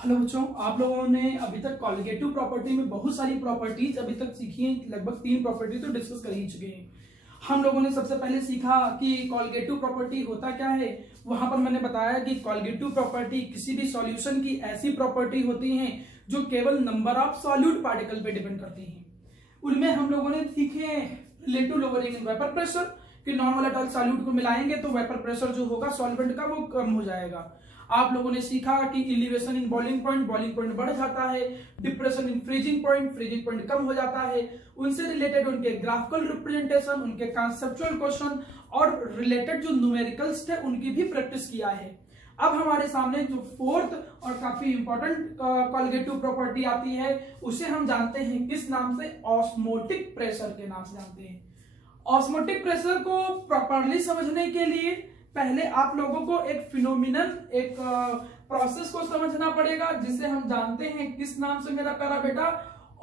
Hello बच्चों, आप लोगों ने अभी तक कॉलिगेटिव प्रॉपर्टी में बहुत सारी प्रॉपर्टीज अभी तक सीखी हैं। लगभग 3 प्रॉपर्टी तो डिस्कस कर ही चुके हैं। हम लोगों ने सबसे पहले सीखा कि कॉलिगेटिव प्रॉपर्टी होता क्या है। वहां पर मैंने बताया कि कॉलिगेटिव प्रॉपर्टी किसी भी सॉल्यूशन की ऐसी प्रॉपर्टी होती है जो केवल नंबर ऑफ सॉल्यूट पार्टिकल पे डिपेंड करती है। उनमें हम लोगों ने सीखे relative lowering in vapour pressure कि नॉन वोलेटाइल सॉल्यूट को मिलाएंगे तो वेपर प्रेशर जो होगा सॉल्वेंट का वो कम हो जाएगा। आप लोगों ने सीखा कि एलिवेशन इन बॉइलिंग पॉइंट बढ़ जाता है, डिप्रेशन इन फ्रीजिंग पॉइंट कम हो जाता है। उनसे रिलेटेड उनके ग्राफिकल रिप्रेजेंटेशन, उनके कॉन्सेप्चुअल क्वेश्चन और रिलेटेड जो न्यूमेरिकल्स थे उनकी भी प्रैक्टिस किया है। अब हमारे सामने जो फोर्थ और काफी इंपॉर्टेंट कॉलिगेटिव प्रॉपर्टी आती है उसे हम जानते हैं किस नाम से? ऑस्मोटिक प्रेशर के नाम से जानते हैं। ऑस्मोटिक प्रेशर को प्रॉपरली समझने के लिए पहले आप लोगों को एक फिनोमिनन, एक प्रोसेस को समझना पड़ेगा जिसे हम जानते हैं किस नाम से मेरा प्यारा बेटा?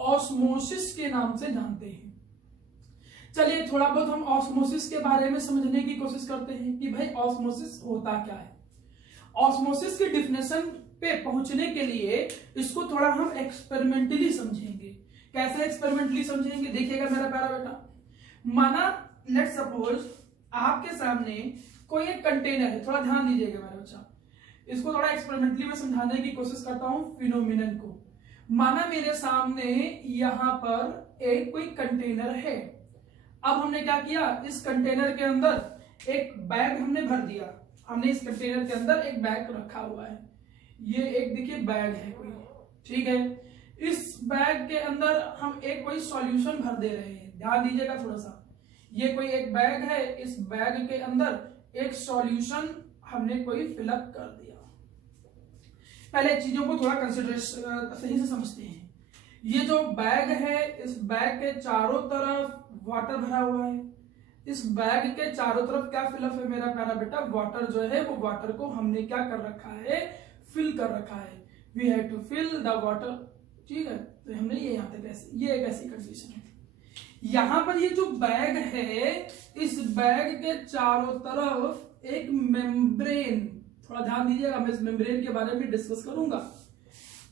ऑस्मोसिस के नाम से जानते हैं। चलिए थोड़ा बहुत हम ऑस्मोसिस के बारे में समझने की कोशिश करते हैं कि भाई ऑस्मोसिस होता क्या है। ऑस्मोसिस की डिफिनेशन पे पहुंचने के लिए इसको थोड़ा हम एक्सपेरिमेंटली समझेंगे। कैसे एक्सपेरिमेंटली समझेंगे? देखिएगा मेरा प्यारा बेटा, माना लेट्स सपोज आपके सामने कोई एक कंटेनर है। थोड़ा ध्यान दीजिएगा मेरा बच्चा, इसको थोड़ा एक्सपेरिमेंटली में समझाने की कोशिश करता हूं फिनोमिनन को। माना मेरे सामने यहां पर एक कोई कंटेनर है। अब हमने क्या किया, इस कंटेनर के अंदर एक बैग हमने भर दिया। हमने इस कंटेनर के अंदर एक बैग रखा हुआ है। ये एक देखिए बैग है कोई, ठीक है। इस बैग के अंदर हम एक कोई सॉल्यूशन भर दे रहे हैं। ध्यान दीजिएगा थोड़ा सा, ये कोई एक बैग है, इस बैग के अंदर एक सॉल्यूशन हमने कोई फिलअप कर दिया। पहले चीजों को थोड़ा कंसिडरेशन सही से समझते हैं। ये जो बैग है, इस बैग के चारों तरफ वाटर भरा हुआ है। इस बैग के चारों तरफ क्या फिलअप है मेरा प्यारा बेटा? वाटर जो है वो वाटर को हमने क्या कर रखा है? फिल कर रखा है। We have to fill the water, ठीक है। तो हमने ये यहाँ तक ऐसे, ये एक ऐसी कंडीशन है। यहां पर ये जो बैग है, इस बैग के चारों तरफ एक मेम्ब्रेन, थोड़ा ध्यान दीजिएगा, मैं इस मेम्ब्रेन के बारे में डिस्कस करूंगा।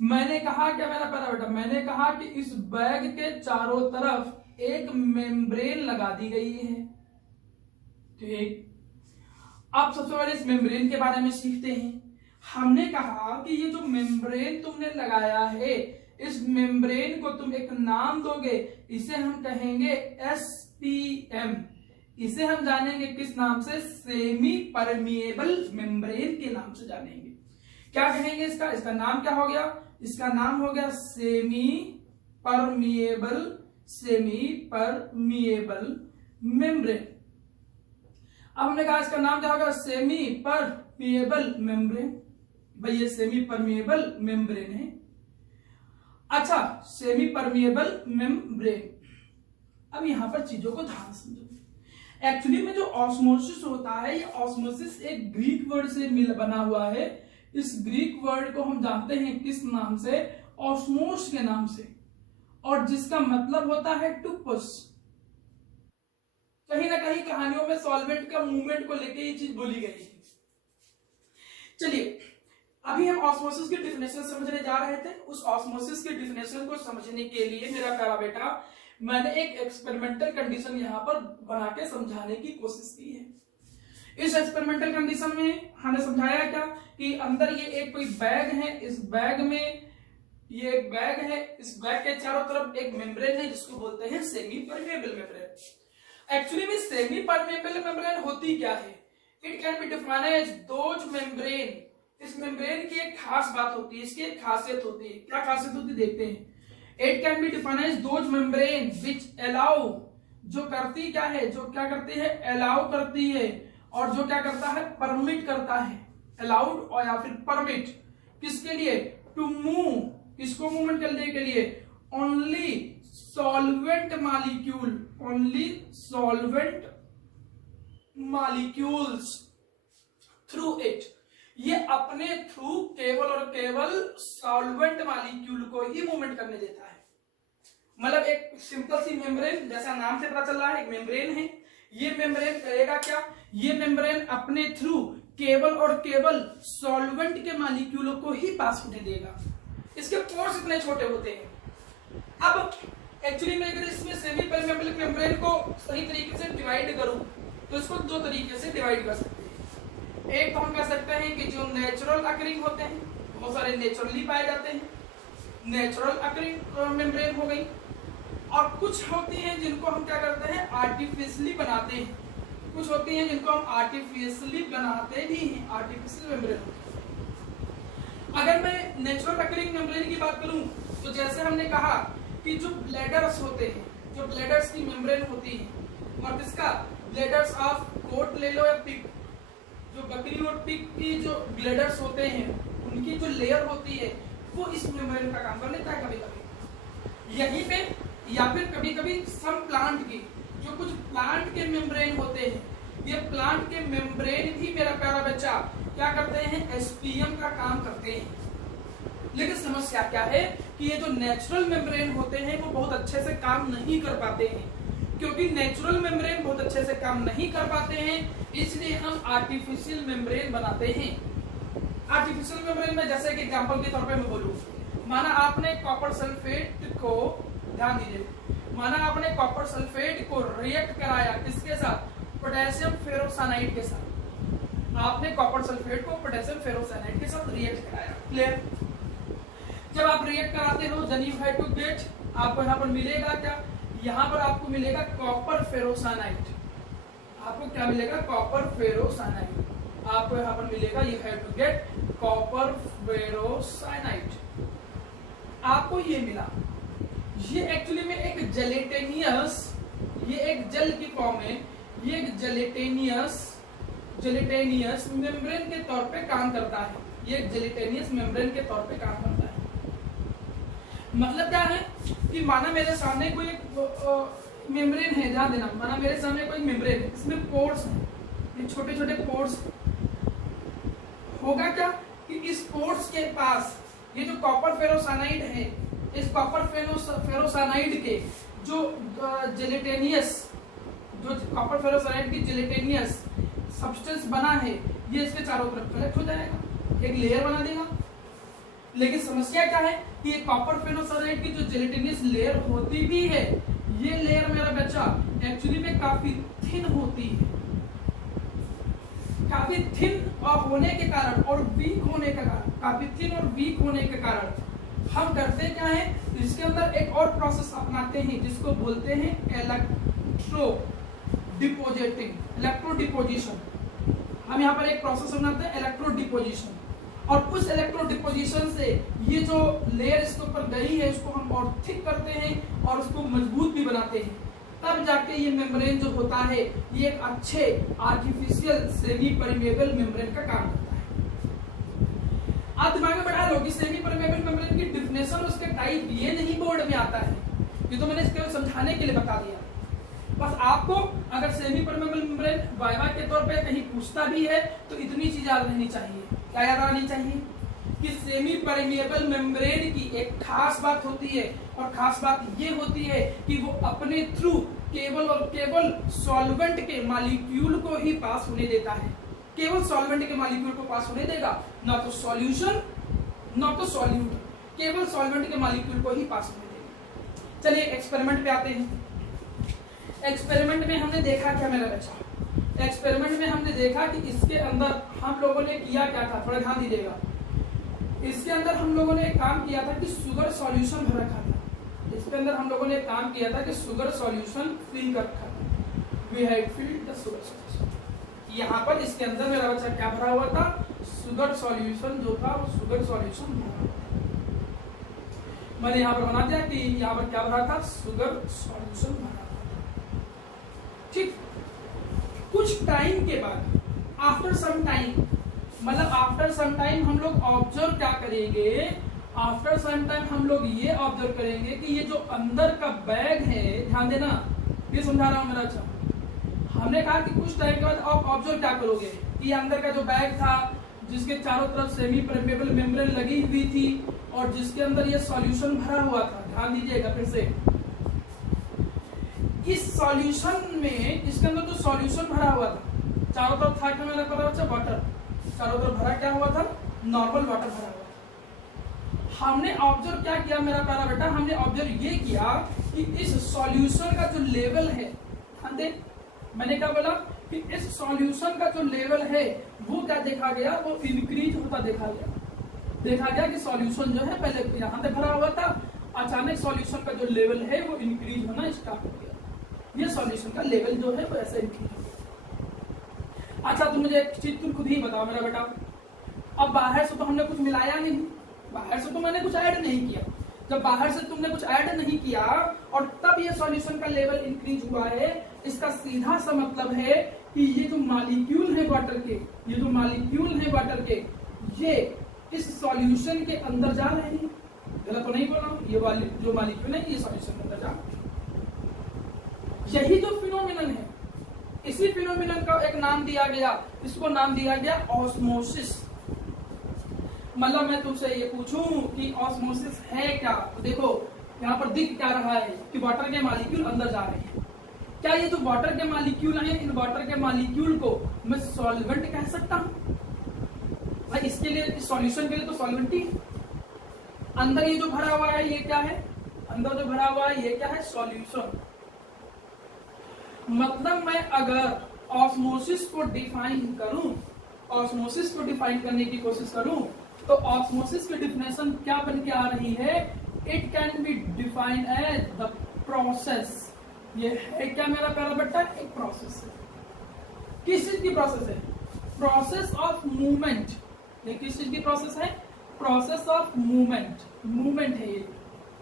मैंने कहा क्या मेरा प्यारा बेटा? मैंने कहा कि इस बैग के चारों तरफ एक मेम्ब्रेन लगा दी गई है, ठीक। अब सबसे पहले इस मेम्ब्रेन के बारे में सीखते हैं। हमने कहा कि ये जो मेम्ब्रेन तुमने लगाया है, इस मेम्ब्रेन को तुम एक नाम दोगे, इसे हम कहेंगे SPM। इसे हम जानेंगे किस नाम से? सेमी परमिएबल मेम्ब्रेन के नाम से जानेंगे। क्या कहेंगे इसका? इसका नाम क्या हो गया? इसका नाम हो गया सेमी परमिएबल मेम्ब्रेन। अब हमने कहा इसका नाम क्या होगा? Semi permeable membrane. भाई ये सेमी परमिएबल मेम्ब्रेन है। अच्छा, सेमी परमिएबल मेम्ब्रेन। अब यहां पर चीजों को ध्यान समझो। एक्चुअली में जो ऑस्मोसिस होता है, ये ऑस्मोसिस एक ग्रीक वर्ड से बना हुआ है। इस ग्रीक वर्ड को हम जानते हैं किस नाम से? ऑस्मोस के नाम से, और जिसका मतलब होता है टू पुश। कहीं ना कहीं कहानियों में सॉल्वेंट का मूवमेंट को लेकर ये चीज बोली गई है। चलिए अभी हम ऑस्मोसिस की डिफिनेशन समझने जा रहे थे। उस ऑस्मोसिस की डिफिनेशन को समझने के लिए मेरा प्यारा बेटा, मैंने एक एक्सपेरिमेंटल कंडीशन यहां पर बना के समझाने की कोशिश की है। इस एक्सपेरिमेंटल कंडीशन में हमने समझाया क्या कि अंदर ये एक कोई बैग है। इस बैग में ये एक बैग है, इस बैग के चारों तरफ एक मेम्ब्रेन है जिसको बोलते हैं सेमी परमिएबल मेम्ब्रेन। एक्चुअली में सेमी परमिएबल मेम्ब्रेन होती क्या है? It can be defined as those membrane. इस मेम्ब्रेन की एक खास बात होती है, इसकी एक खासियत होती है। क्या खासियत होती है देखते हैं। It can be defined as those membrane which allow, जो करती क्या है? जो क्या करती है? अलाउ करती है। और जो क्या करता है? परमिट करता है। अलाउड और या फिर परमिट किसके लिए? टू मूव, किसको मूवमेंट करने के लिए? Only solvent molecule, only solvent molecules through it. ये अपने थ्रू केवल और केवल सॉल्वेंट मॉलिक्यूल को ही मूवमेंट करने देता है। मतलब एक सिंपल सी मेम्ब्रेन, जैसा नाम से पता चल रहा है एक मेम्ब्रेन है। ये मेम्ब्रेन करेगा क्या? ये मेम्ब्रेन अपने थ्रू केवल और केवल सॉल्वेंट के मॉलिक्यूलों को ही पास होने देगा। इसके पोर्स इतने छोटे होते हैं। अब एक्चुअली मैं अगर इसमें सेमी परमेबल मेम्ब्रेन को सही तरीके से डिवाइड करूं तो इसको दो तरीके से डिवाइड कर सकते हैं। एक तो हम कह सकते हैं कि जो नेचुरल अकरिंग होते हैं, बहुत सारे नेचुरली पाए जाते हैं, नेचुरल अकरिंग मेम्ब्रेन हो गई, और कुछ होती हैं जिनको हम क्या करते हैं आर्टिफिशियली बनाते हैं, कुछ होती हैं जिनको हम आर्टिफिशियली बनाते भी हैं, आर्टिफिशियल मेम्ब्रेन। अगर मैं नेचुरल अकरिंग मेम्ब्रेन की बात करूं तो जैसे हमने कहा कि जो ब्लैडर्स होते हैं, जो ब्लैडर्स की मेम्ब्रेन होती है, और किसका ब्लैडर्स ऑफ गोट ले लो या पिग, जो बकरी और पिग की जो ब्लैडर्स होते हैं उनकी जो लेयर होती है वो इस मेम्ब्रेन का काम कर लेता है कभी कभी यहीं पे, या फिर कभी कभी सम प्लांट की जो कुछ प्लांट के मेम्ब्रेन होते हैं, ये प्लांट के मेम्ब्रेन भी मेरा प्यारा बच्चा क्या करते हैं एसपीएम का काम करते हैं। लेकिन समस्या क्या है कि ये जो नेचुरल मेम्ब्रेन होते हैं वो बहुत अच्छे से काम नहीं कर पाते हैं। क्योंकि नेचुरल मेम्ब्रेन बहुत अच्छे से काम नहीं कर पाते हैं, इसलिए हम आर्टिफिशियल मेम्ब्रेन बनाते हैं। आर्टिफिशियल मेम्ब्रेन में जैसे कि एग्जांपल के तौर पे मैं बोलूं, माना आपने कॉपर सल्फेट को, ध्यान दीजिए, माना आपने कॉपर सल्फेट को रिएक्ट कराया किसके साथ, पोटेशियम फेरोसाइनाइड के साथ। आपने कॉपर सल्फेट को पोटेशियम फेरोसाइनाइड के साथ रिएक्ट कराया, क्लियर। जब आप रिएक्ट कराते हो then you have to get, आपको यहाँ पर मिलेगा क्या, यहाँ पर आपको मिलेगा कॉपर फेरोसाइनाइड। आपको क्या मिलेगा, कॉपर फेरोसाइनाइड। आपको यहाँ पर मिलेगा, you have to get copper ferrocyanide. आपको ये मिला, ये एक्चुअली में एक जेलेटेनियस, ये एक जेल की फॉर्म है, ये एक जेलेटेनियस मेम्ब्रेन के तौर पे काम करता है। ये एक जेलेटेनियस मेम्ब्रेन के तौर पे काम करता है। मतलब क्या है कि माना मेरे सामने कोई एक मेम्ब्रेन है, ध्यान देना, माना मेरे सामने कोई मेम्ब्रेन है, इसमें पोर्स है, ये छोटे छोटे पोर्स। होगा क्या कि इस पोर्स के पास ये जो कॉपर फेरोसाइनाइड है, इस कॉपर फेरोसाइनाइड के जो जेलेटेनियस, जो कॉपर फेरोसाइनाइड की जेलेटेनियस सब्सटेंस बना है, ये इसके चारों तरफ कलेक्ट हो जाएगा, एक लेयर बना देगा। लेकिन समस्या क्या है कि ये कॉपर फेरोसाइनाइड की जो जेलेटिनियस लेयर होती भी है, ये लेयर मेरा बच्चा एक्चुअली में काफी थिन होती है। काफी थिन और होने के कारण और वीक होने के कारण, काफी थिन और वीक होने के कारण हम करते क्या है, इसके अंदर एक और प्रोसेस अपनाते हैं जिसको बोलते हैं इलेक्ट्रो डिपोजिशन। हम यहाँ पर एक प्रोसेस अपनाते हैं इलेक्ट्रो डिपोजिशन, और उस इलेक्ट्रो डिपोजिशन से ये जो लेयर इसके ऊपर गई है इसको हम और थिक करते हैं और उसको मजबूत भी बनाते हैं। तब जाके ये मेम्ब्रेन जो होता है ये एक अच्छे आर्टिफिशियल सेमी परमेबल मेम्ब्रेन का काम करता है। आप दिमाग में बैठा लो कि सेमी परमेबल मेम्ब्रेन की डिफिनेशन, उसके टाइप ये नहीं बोर्ड में आता है, ये तो मैंने इसके समझाने के लिए बता दिया। बस आपको अगर सेमी परमेबल मेम्ब्रेन वाइवा के तौर पे कहीं पूछता भी है तो इतनी चीज याद रहनी चाहिए। क्या याद रहनी चाहिए कि सेमी परमेबल मेम्ब्रेन की एक खास बात होती है, और खास बात ये होती है कि वो अपने थ्रू केवल और केवल सॉल्वेंट के मॉलिक्यूल को ही पास होने देता है। केवल सॉल्वेंट के मॉलिक्यूल को पास होने देगा, ना तो सॉल्यूशन ना तो सॉल्यूट, केवल सॉल्वेंट के मॉलिक्यूल को ही पास होने देगा। चलिए एक्सपेरिमेंट पे आते हैं। एक्सपेरिमेंट में हमने देखा क्या मेरा बच्चा, एक्सपेरिमेंट में हमने देखा कि इसके अंदर हम लोगों ने किया क्या था, थोड़ा ध्यान दीजिएगा। इसके अंदर हम लोगों ने एक काम किया था कि शुगर सॉल्यूशन भर रखा था। इसके अंदर हम लोगों ने एक काम किया था कि शुगर सॉल्यूशन फिल कर रखा था। We had filled the sugar solution. यहाँ पर इसके अंदर मेरा बच्चा क्या भरा हुआ था, शुगर सॉल्यूशन जो था वो शुगर सॉल्यूशन भरा हुआ था। मैंने यहाँ पर बना दिया कि यहाँ पर क्या भरा था, शुगर सॉल्यूशन भरा था। ठीक, कुछ टाइम के बाद, आफ्टर सम टाइम, मतलब आफ्टर सम टाइम हम लोग ऑब्जर्व क्या करेंगे, आफ्टर सम टाइम हम लोग ये ऑब्जर्व करेंगे कि ये जो अंदर का बैग है, ध्यान देना, ये समझा रहा हूं मेरा अच्छा। हमने कहा कि कुछ टाइम के बाद आप ऑब्जर्व क्या करोगे कि अंदर का जो बैग था जिसके चारों तरफ सेमी परमेबल मेम्ब्रेन लगी हुई थी और जिसके अंदर ये सॉल्यूशन भरा हुआ था, ध्यान दीजिएगा फिर से, इस सॉल्यूशन में, इसके अंदर जो सॉल्यूशन भरा हुआ था, चारों तरफ था क्या मेरा पता बच्चा, वाटर, चारों तरफ भरा क्या हुआ था, नॉर्मल वाटर भरा हुआ था। हमने ऑब्जर्व क्या किया मेरा प्यारा बेटा, हमने ऑब्जर्व ये किया कि इस सॉल्यूशन का जो लेवल है, ध्यान दे मैंने क्या बोला कि इस सॉल्यूशन का जो लेवल है वो क्या देखा गया, वो इंक्रीज होता देखा गया कि सॉल्यूशन जो है पहले यहाँ पे भरा हुआ था, अचानक सॉल्यूशन का जो लेवल है वो इंक्रीज होना स्टार्ट हो गया। ये सॉल्यूशन का लेवल जो है वो ऐसे इंक्रीज हो गया। अच्छा तुम मुझे एक चीज तुम खुद ही बताओ मेरा बेटा, अब बाहर से तो हमने कुछ मिलाया नहीं, बाहर से तो मैंने कुछ ऐड नहीं किया, जब बाहर से तुमने कुछ ऐड नहीं किया और तब ये सॉल्यूशन का लेवल इंक्रीज हुआ है, इसका सीधा सा मतलब है कि ये जो मॉलिक्यूल है वाटर के, ये जो मॉलिक्यूल है वाटर के, ये इस सॉल्यूशन के अंदर जा रहे हैं। गलत तो नहीं बोल रहा हूं, ये वाली जो मॉलिक्यूल है ये सॉल्यूशन के अंदर जा रहे हैं। यही जो फिनोमिनन है, इसी फिनोमिनन का एक नाम दिया गया, इसको नाम दिया गया ऑस्मोसिस। मतलब मैं तुमसे ये पूछूं कि ऑस्मोसिस है क्या, तो देखो यहाँ पर दिख क्या रहा है कि वाटर के मॉलिक्यूल अंदर जा रहे हैं। क्या ये जो वाटर के मॉलिक्यूल हैं, इन वाटर के मॉलिक्यूल को मैं सॉल्वेंट कह सकता हूं भाई? इसके लिए, इस सॉल्यूशन के लिए तो सॉल्वेंट ही। अंदर ये जो भरा हुआ है ये क्या है, अंदर जो भरा हुआ है ये क्या है, सॉल्यूशन। मतलब मैं अगर ऑस्मोसिस को डिफाइन करूं, ऑस्मोसिस को डिफाइन करने की कोशिश करूं, तो ऑस्मोसिस की डिफिनेशन क्या बन के आ रही है, it can be defined as the process. ये है क्या मेरा प्यारा बट्टा, एक प्रोसेस है। किस चीज की प्रोसेस है, प्रोसेस ऑफ मूवमेंट। ये किस चीज की प्रोसेस है, प्रोसेस ऑफ मूवमेंट, मूवमेंट है ये।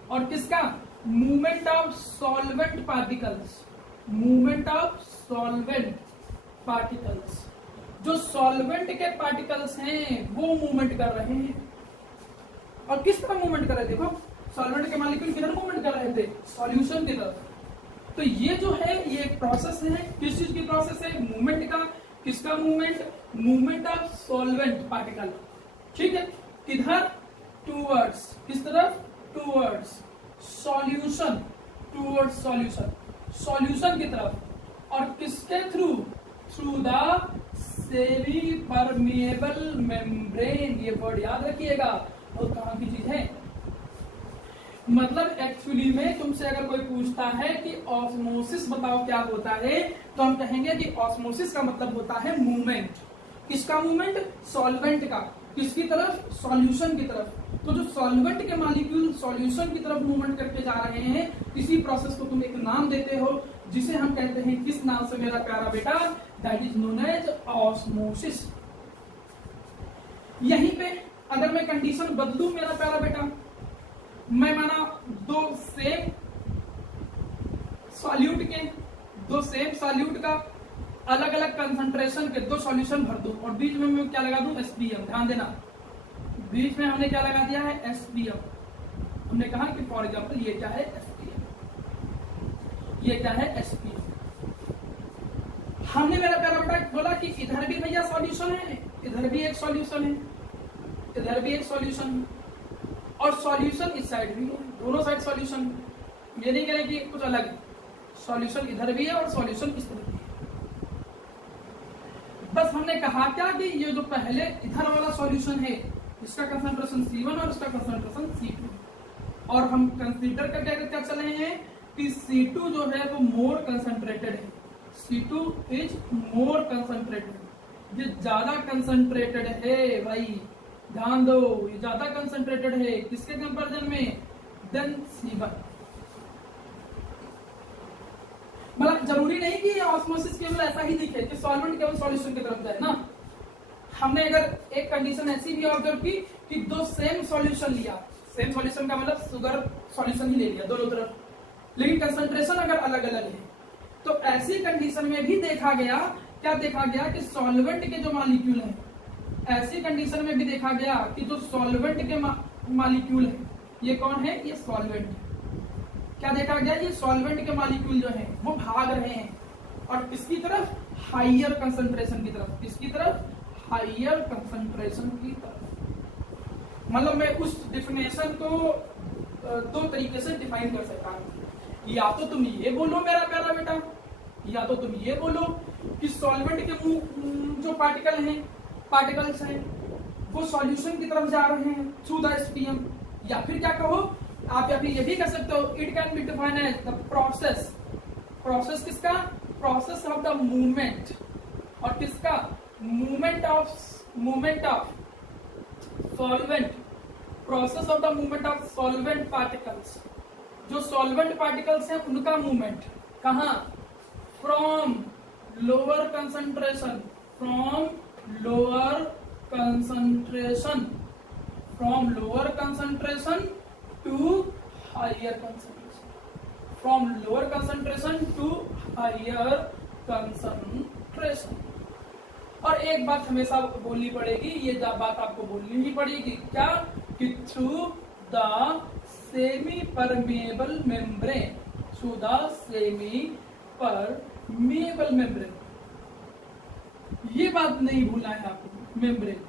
और किसका, movement of solvent particles, movement of solvent particles. जो सॉल्वेंट के पार्टिकल्स हैं वो मूवमेंट कर रहे हैं। और किस तरह मूवमेंट कर रहे थे, देखो सॉल्वेंट के मॉलिक्यूल किधर मूवमेंट कर रहे थे, सॉल्यूशन की तरफ। तो ये जो है ये एक प्रोसेस है, किस चीज की प्रोसेस है, मूवमेंट का। किसका movement, movement of solvent particle. ठीक है, किधर, टूवर्ड्स, किस तरफ, towards solution, towards solution, solution की तरफ। और किसके through, through the semi permeable membrane. ये वर्ड याद रखिएगा, और कहां की चीज है, मतलब एक्चुअली में तुमसे अगर कोई पूछता है कि ऑस्मोसिस बताओ क्या होता है, तो हम कहेंगे कि ऑस्मोसिस का मतलब होता है मूवमेंट। किसका मूवमेंट, सॉल्वेंट का। किसकी तरफ, सॉल्यूशन की तरफ। तो जो सॉल्वेंट के मॉलिक्यूल सॉल्यूशन की तरफ मूवमेंट करके जा रहे हैं, इसी प्रोसेस को तुम एक नाम देते हो, जिसे हम कहते हैं किस नाम से मेरा प्यारा बेटा, that is known as osmosis. यहीं पे अगर मैं कंडीशन बदलूं मेरा प्यारा बेटा, मैं माना दो सेम सॉल्यूट के, दो सेम सॉल्यूट का अलग अलग कंसंट्रेशन के दो सॉल्यूशन भर दूं, और बीच में मैं क्या लगा दूं, एसपीएम। ध्यान देना, बीच में हमने क्या लगा दिया है, एसपीएम। हमने कहा कि फॉर एग्जांपल ये क्या है, एसपीएम, ये क्या है, एसपीएम। हमने मेरा प्यारा बेटा बोला कि इधर भी भैया सॉल्यूशन है, इधर भी एक सॉल्यूशन है, इधर भी एक सॉल्यूशन है, और सॉल्यूशन इस साइड भी है, दोनों साइड सॉल्यूशन। ये नहीं करें कि कुछ अलग, सॉल्यूशन इधर भी है और सॉल्यूशन इस तरफ भी है। बस हमने कहा क्या कि ये जो पहले इधर वाला सॉल्यूशन है, इसका कंसंट्रेशन C1 और इसका कंसंट्रेशन C2, और हम कंसीडर करके क्या चल रहे हैं कि C2 जो है वो मोर कंसंट्रेटेड है, C2 इज मोर कंसंट्रेटेड। ये ज्यादा कंसंट्रेटेड है भाई, ध्यान दो, ये ज्यादा कंसंट्रेटेड है किसके कंपैरिजन में, देन C1। मतलब जरूरी नहीं कि ऑस्मोसिस केवल ऐसा ही दिखे कि सॉल्वेंट केवल सॉल्यूशन की तरफ जाए ना। हमने अगर एक कंडीशन ऐसी भी ऑब्जर्व की कि दो सेम सॉल्यूशन लिया, सेम सॉल्यूशन का मतलब शुगर सॉल्यूशन ही ले लिया दोनों तरफ, लेकिन कंसंट्रेशन अगर अलग अलग है, तो ऐसी कंडीशन में भी देखा गया, क्या देखा गया कि सॉल्वेंट के जो मॉलिक्यूल हैं, ऐसी कंडीशन में भी देखा गया कि जो सॉल्वेंट के मॉलिक्यूल है, ये कौन है, ये सॉल्वेंट। क्या देखा गया, ये सॉल्वेंट के मॉलिक्यूल जो हैं वो भाग रहे हैं, और किसकी तरफ, हाइयर कंसंट्रेशन की तरफ। किसकी तरफ, हाइयर कंसंट्रेशन की तरफ। मतलब मैं उस डिफिनेशन को दो तरीके से डिफाइन कर सकता हूं। या तो तुम ये बोलो मेरा प्यारा बेटा, या तो तुम ये बोलो कि सॉल्वेंट के जो पार्टिकल्स हैं वो सॉल्यूशन की तरफ जा रहे हैं थ्रू द एसपीएम, या फिर क्या कहो आप, या फिर ये भी कह सकते हो it can be defined as the process, process किसका, प्रोसेस ऑफ द मूवमेंट, और किसका, movement of solvent, process of the movement of solvent particles, जो सॉल्वेंट पार्टिकल्स हैं उनका मूवमेंट कहां, from lower concentration, from lower concentration, from lower concentration to higher concentration, from lower concentration to higher concentration. और एक बात हमेशा बोलनी पड़ेगी, ये बात आपको बोलनी ही पड़ेगी, क्या, कि through the semi permeable membrane, through the semi permeable membrane, ये बात नहीं भूलना है आपको, मेम्ब्रेन।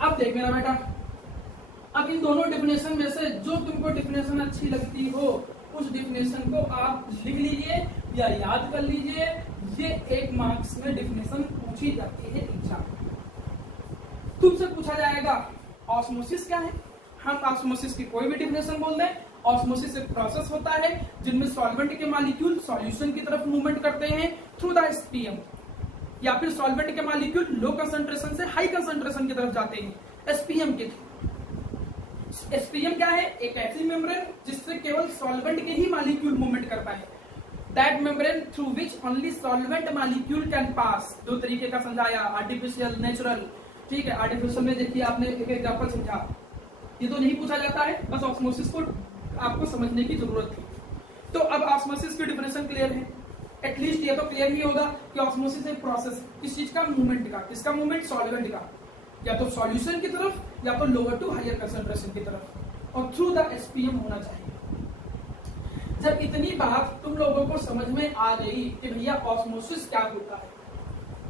अब देख मेरा बेटा, अब इन दोनों डिफिनेशन में से जो तुमको डिफिनेशन अच्छी लगती हो उस डिफिनेशन को आप लिख लीजिए या याद कर लीजिए। ये 1 मार्क्स में डिफिनेशन पूछी जाती है एग्जाम। तुमसे पूछा जाएगा ऑस्मोसिस क्या है, हम ऑस्मोसिस की कोई भी डिफिनेशन बोल दें। ऑस्मोसिस एक प्रोसेस होता है जिनमें सॉल्वेंट के मॉलिक्यूल सॉल्यूशन की तरफ मूवमेंट करते हैं थ्रू द एसपीएम, या फिर सॉल्वेंट के मॉलिक्यूल लो कंसंट्रेशन से हाई कंसंट्रेशन की तरफ जाते हैं एसपीएम के थ्रू। एसपीएम क्या है, एक ऐसी मेम्ब्रेन जिससे केवल सॉल्वेंट के ही मॉलिक्यूल मूवमेंट कर पाए, that membrane through which only solvent molecule can pass. 2 तरीके का समझाया, आर्टिफिशियल, नेचुरल। ठीक है, आर्टिफिशियल में देखिए आपने एक एग्जांपल समझा, ये तो नहीं पूछा जाता है, बस ऑस्मोसिस को आपको समझने की जरूरत थी। तो अब ऑस्मोसिस की डिफिनेशन क्लियर है, एटलीस्ट ये तो क्लियर ही होगा कि ऑस्मोसिस एक प्रोसेस किस चीज का, मूवमेंट का। किसका मूवमेंट, सॉल्वेंट का, या तो सॉल्यूशन की तरफ या तो लोअर टू हायर कंसंट्रेशन की तरफ, और थ्रू द एसपीएम होना चाहिए। जब इतनी बात तुम लोगों को समझ में आ गई कि भैया ऑस्मोसिस क्या होता है,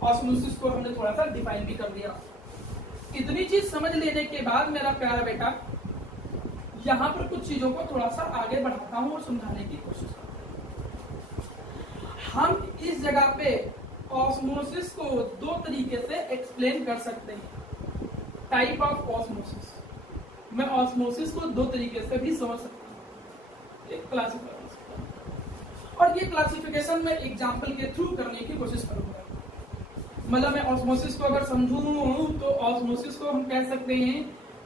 ऑस्मोसिस को हमने थोड़ा सा डिफाइन भी कर दिया, इतनी चीज समझ लेने के बाद मेरा प्यारा बेटा यहां पर कुछ चीजों को थोड़ा सा आगे बढ़ाता हूं और समझाने की कोशिश करता हूं। हम इस जगह पे ऑस्मोसिस को 2 तरीके से एक्सप्लेन कर सकते हैं, टाइप ऑफ ऑस्मोसिस। मैं ऑस्मोसिस को 2 तरीके से भी समझ सकता हूं, एक क्लासिफाई, और ये क्लासिफिकेशन मैं एग्जांपल के थ्रू करने की कोशिश करूंगा। मतलब मैं ऑस्मोसिस को अगर समझूं तो ऑस्मोसिस को हम कह सकते हैं,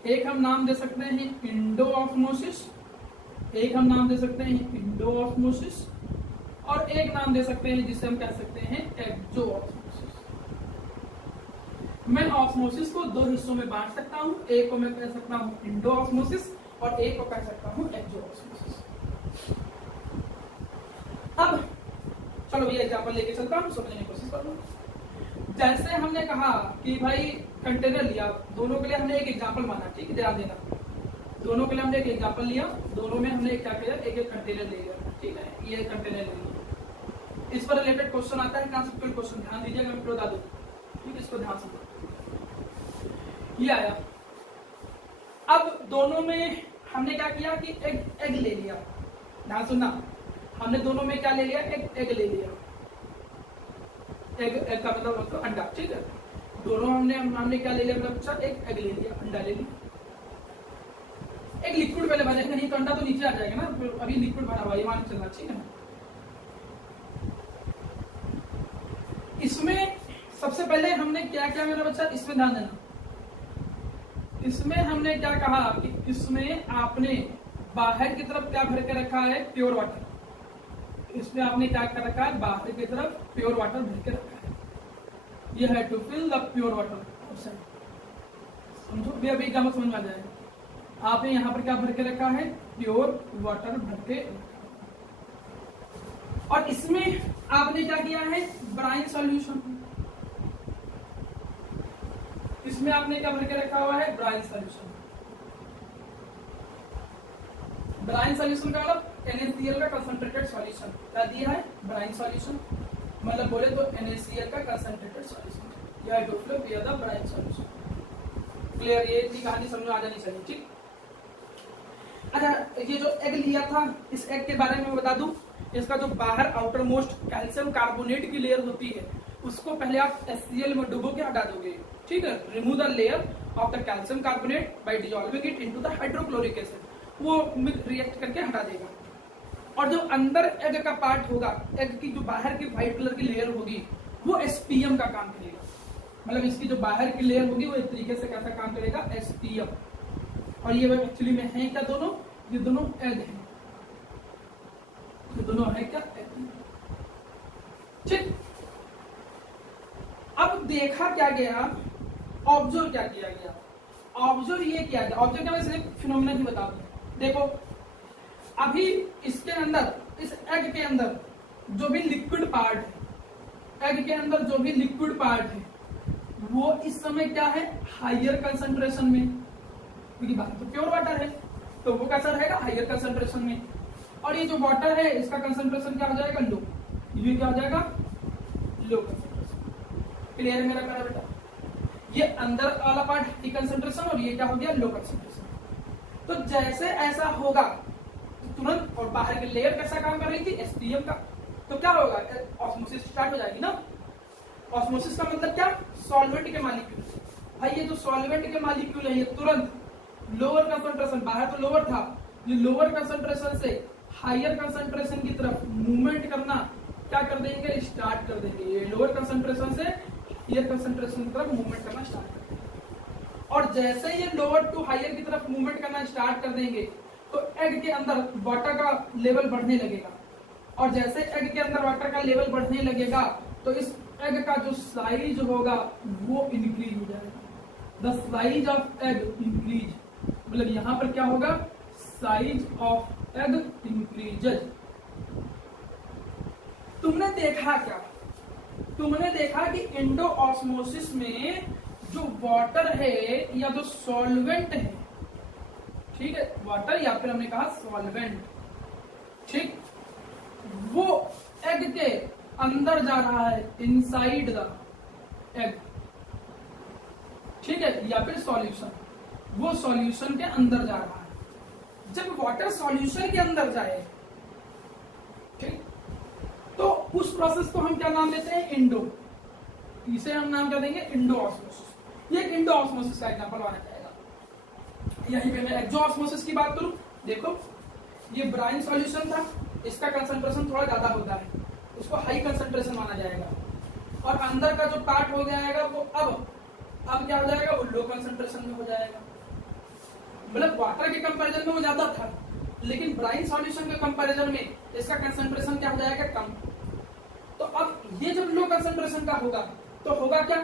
एक हम नाम दे सकते हैं इंडो ऑस्मोसिस, एक हम नाम दे सकते हैं इंडो ऑस्मोसिस, और एक नाम दे सकते हैं जिसे हम कह सकते हैं एक्सो ऑस्मोसिस। मैं ऑस्मोसिस को 2 हिस्सों में बांट सकता हूं, एक को मैं कह सकता हूं इंडो ऑस्मोसिस और एक को कह सकता हूं एक्सो ऑस्मोसिस। अब चलो ये एग्जांपल लेके चलता हूं, समझने की कोशिश करूंगा। जैसे हमने कहा कि भाई कंटेनर लिया, दोनों के लिए हमने एक एग्जांपल माना, ठीक है, ध्यान देना, दोनों के लिए हमने एक एग्जांपल लिया, दोनों में हमने क्या किया, एक एक कंटेनर ले लिया, ठीक है, ये कंटेनर ले लिया। इस पर रिलेटेड क्वेश्चन आता है, कॉन्सेप्चुअल क्वेश्चन, ध्यान दीजिएगा, मैं बता दूं, ठीक है, इसको ध्यान से। ये आया, अब दोनों में हमने क्या किया कि एग ले लिया, ध्यान सुनना, हमने दोनों में क्या ले लिया, एग ले लिया, एग का मतलब अंडा, ठीक है, दोनों हमने क्या ले लिया, मतलब अच्छा एक एग ले लिया, अंडा ले लिया। एक लिक्विड पहले बनेगा, नहीं तो अंडा तो नीचे आ जाएगा ना, अभी लिक्विड बना हुआ है, मान चलना, ठीक है। इसमें सबसे पहले हमने क्या किया मेरा बच्चा, इसमें ध्यान देना, इसमें हमने क्या कहा कि इसमें आपने बाहर की तरफ क्या भर के रखा है, प्योर वाटर। इसमें आपने क्या कर रखा है, बाहर की तरफ प्योर वाटर भर के रखा है, ये है to fill the pure water. समझो भी, अभी क्या समझ में आ जाएगा। आपने यहाँ पर क्या भर के रखा है, प्योर वाटर भर के, और इसमें आपने क्या किया है, ब्राइन सॉल्यूशन, इसमें आपने क्या भर के रखा हुआ है, ब्राइन सॉल्यूशन। ब्राइन सॉल्यूशन का मतलब NaCl का कंसंट्रेटेड सॉल्यूशन, क्या दिया है, ब्राइन सॉल्यूशन, मतलब बोले तो NaCl का कंसंट्रेटेड सॉल्यूशन, यह to flow with the brine solution. Clear, ये इतनी कहानी समझ में आ जानी चाहिए, ठीक। अच्छा, ये जो एग लिया था, इस एग के बारे में बता दूं, इसका जो बाहर आउटर मोस्ट कैल्शियम कार्बोनेट की लेयर होती है उसको पहले आप HCl में डुबो के हटा दोगे, ठीक है। Remove the layer of the calcium carbonate bye dissolving it into the hydrochloric acid, वो रिएक्ट करके हटा देगा। और जो अंदर एग का पार्ट होगा, एग की जो बाहर की व्हाइट कलर की लेयर होगी वो SPM का काम करेगा। मतलब इसकी जो बाहर की लेयर होगी वो इस तरीके से कैसा काम करेगा, SPM। और ये एक्चुअली में है क्या, दोनों ये दोनों एग हैं, ये दोनों है क्या, एग। ठीक, अब देखा क्या गया, ऑब्जर्व क्या किया गया, ऑब्जर्व ये किया गया, ऑब्जर्व क्या, मैं सिर्फ फिनोमेना ही बता दूं। देखो अभी इसके अंदर, इस एग के अंदर जो भी लिक्विड पार्ट है, एग के अंदर जो भी लिक्विड पार्ट है वो इस समय क्या है, हायर कंसंट्रेशन में, क्योंकि बाहर तो प्योर वाटर है तो वो कैसा रहेगा, हायर कंसंट्रेशन में। और ये जो वाटर है इसका कंसंट्रेशन क्या हो जाएगा, लो, ये क्या हो जाएगा, लो कंसंट्रेशन। क्लियर है मेरा प्यारा बेटा, ये अंदर वाला पार्ट हाई कंसंट्रेशन और ये क्या हो गया, लो कंसंट्रेशन। तो जैसे ऐसा होगा तो तुरंत, और बाहर की लेयर कैसा काम कर रही थी, SPM का, तो क्या होगा, ऑस्मोसिस स्टार्ट हो जाएगी ना। ऑस्मोसिस का मतलब क्या, सॉल्वेंट के मॉलिक्यूल, भाई ये जो सॉल्वेंट के मॉलिक्यूल है ये तुरंत लोअर कंसंट्रेशन, बाहर तो लोअर था, ये लोअर कंसंट्रेशन से हायर कंसंट्रेशन की तरफ मूवमेंट करना क्या कर देंगे, स्टार्ट कर देंगे। ये लोअर कंसंट्रेशन से हायर कंसंट्रेशन की तरफ मूवमेंट करना स्टार्ट कर देंगे। और जैसे ये लोअर टू हायर की तरफ मूवमेंट करना स्टार्ट कर देंगे तो एग के अंदर वाटर का लेवल बढ़ने लगेगा। और जैसे एग के अंदर वाटर का लेवल बढ़ने लगेगा तो इस एग का जो साइज होगा वो इंक्रीज हो जाएगा। The size of egg increase, मतलब यहां पर क्या होगा, साइज ऑफ एग इंक्रीजेज। तुमने देखा क्या, तुमने देखा कि एंडोऑस्मोसिस में जो वाटर है या जो सॉल्वेंट है, ठीक है, वाटर या फिर हमने कहा सॉल्वेंट, ठीक, वो एग के अंदर जा रहा है, इनसाइड द एग, ठीक है, या फिर सॉल्यूशन, वो सॉल्यूशन के अंदर जा रहा है। जब वाटर सॉल्यूशन के अंदर जाए, ठीक, तो उस प्रोसेस को हम क्या नाम देते हैं, इंडो, इसे हम नाम क्या देंगे, इंडोऑस्मोसिस। ये इंडोऑस्मोसिस का एग्जांपल माना जाएगा। यहीं पे मैं एक्सोऑस्मोसिस की बात करूं, देखो ये ब्राइन सॉल्यूशन था, इसका कंसंट्रेशन थोड़ा ज्यादा होता है, उसको हाई कंसंट्रेशन माना जाएगा। और अंदर का जो पार्ट हो जाएगा वो अब क्या हो जाएगा, वो लो कंसंट्रेशन में हो जाएगा। मतलब वाटर के कंपैरिजन में वो ज्यादा था, लेकिन ब्राइन सॉल्यूशन के कंपैरिजन में इसका कंसंट्रेशन क्या हो जाएगा, कम। तो अब ये जब लो कंसंट्रेशन का होगा तो होगा क्या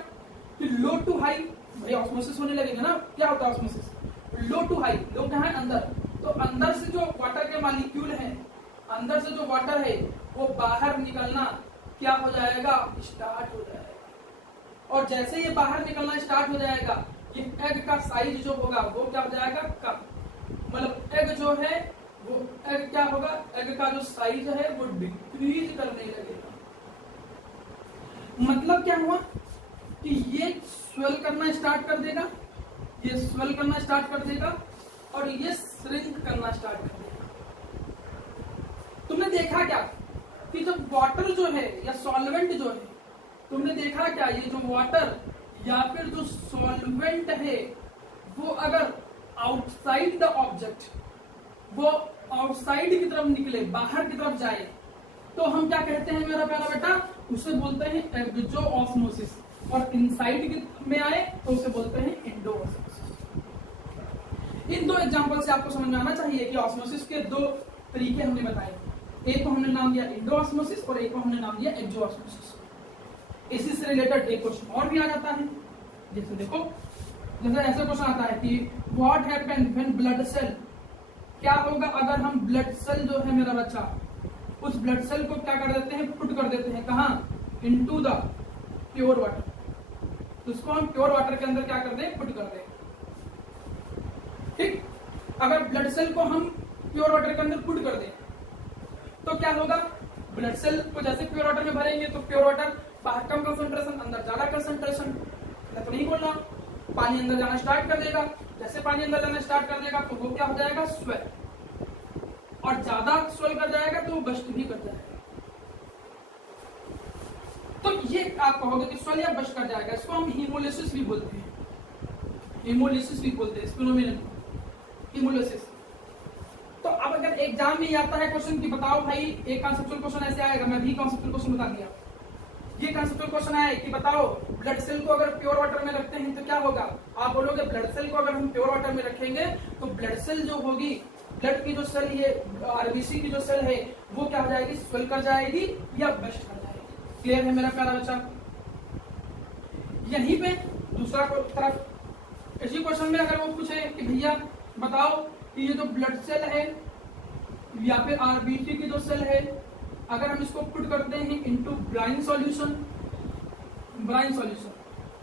कि लो टू हाई, भाई ऑस्मोसिस होने लगेगा ना। क्या होता है ऑस्मोसिस, लो टू हाई, लो क्या है, अंदर, तो अंदर से जो वाटर के मॉलिक्यूल हैं, अंदर से जो वाटर है वो बाहर निकलना क्या हो जाएगा, स्टार्ट हो जाएगा। और जैसे ये बाहर निकलना स्टार्ट हो जाएगा, ये एग का साइज जो होगा वो क्या हो जाएगा, कम। मतलब एग जो है वो एग क्या होगा, एग का जो साइज है वो डिक्रीज करने लगेगा। मतलब क्या हुआ कि ये स्वेल करना स्टार्ट कर देगा, ये स्वेल करना स्टार्ट कर देगा और ये श्रिंक करना स्टार्ट कर देगा। तुमने देखा क्या कि जब वाटर जो है या सॉल्वेंट जो है, तुमने देखा क्या, ये जो वाटर या फिर जो सॉल्वेंट है वो अगर आउटसाइड द ऑब्जेक्ट, वो आउटसाइड की तरफ निकले, बाहर की तरफ जाए, तो हम क्या कहते हैं मेरा प्यारा बेटा, उसे बोलते हैं एक्सोऑस्मोसिस। और इनसाइड में आए तो उसे बोलते हैं एंडोऑस्मोसिस। इन दो एग्जांपल से आपको समझ में आना चाहिए कि ऑस्मोसिस के दो तरीके हमने बताए, एक को हमने नाम दिया एंडोऑस्मोसिस और एक को हमने नाम दिया एक्सोऑस्मोसिस। इसी से रिलेटेड एक क्वेश्चन और भी आ जाता है, जैसे देखो, जैसे ऐसा क्वेश्चन आता है कि what happen when blood cell, क्या होगा अगर हम ब्लड सेल जो है मेरा बच्चा, उस ब्लड सेल को क्या कर देते हैं, पुट कर देते हैं कहां, इनटू द प्योर वाटर। तो उसको हम प्योर वाटर के अंदर क्या कर दें, पुट कर दें। ठीक, अगर ब्लड सेल को हम प्योर वाटर के अंदर पुट कर दें तो क्या होगा, ब्लड सेल को जैसे प्योर वाटर में भरेंगे तो प्योर वाटर बाहर कम कंसंट्रेशन, अंदर ज्यादा कंसंट्रेशन, तो नहीं बोल रहा, पानी अंदर जाना स्टार्ट कर देगा। जैसे पानी अंदर जाना स्टार्ट कर देगा तो वो क्या हो जाएगा, स्वेल। और ज्यादा स्वेल कर जाएगा तो वो बस्ट भी कर जाएगा। तो ये आप कहोगे कि स्वेल या बस्ट कर जाएगा, इसको हम हीमोलिसिस भी बोलते हैं, हीमोलिसिस भी बोलते हैं, फिनोमेनन हीमोलिसिस। तो अब अगर एग्जाम में आता है क्वेश्चन कि बताओ भाई, एक कॉन्सेप्चुअल क्वेश्चन ऐसे आएगा, मैं भी कॉन्सेप्चुअल क्वेश्चन बता दिया। ये कॉन्सेप्चुअल क्वेश्चन आया कि बताओ ब्लड सेल को अगर प्योर वाटर में रखते हैं तो क्या होगा। आप बोलोगे ब्लड सेल को अगर हम प्योर वाटर में रखेंगे तो ब्लड सेल जो होगी, ब्लड की जो सेल, ये आरबीसी की जो सेल है वो क्या हो जाएगी, स्वेल कर जाएगी या बस्ट कर जाएगी। क्लियर है मेरा प्यारा बच्चा। यहीं पे दूसरा तरफ इसी क्वेश्चन में अगर वो पूछे कि भैया बताओ कि ये जो ब्लड सेल है या फिर आरबीसी की जो सेल है, अगर हम इसको पुट करते हैं इनटू ब्राइन सॉल्यूशन,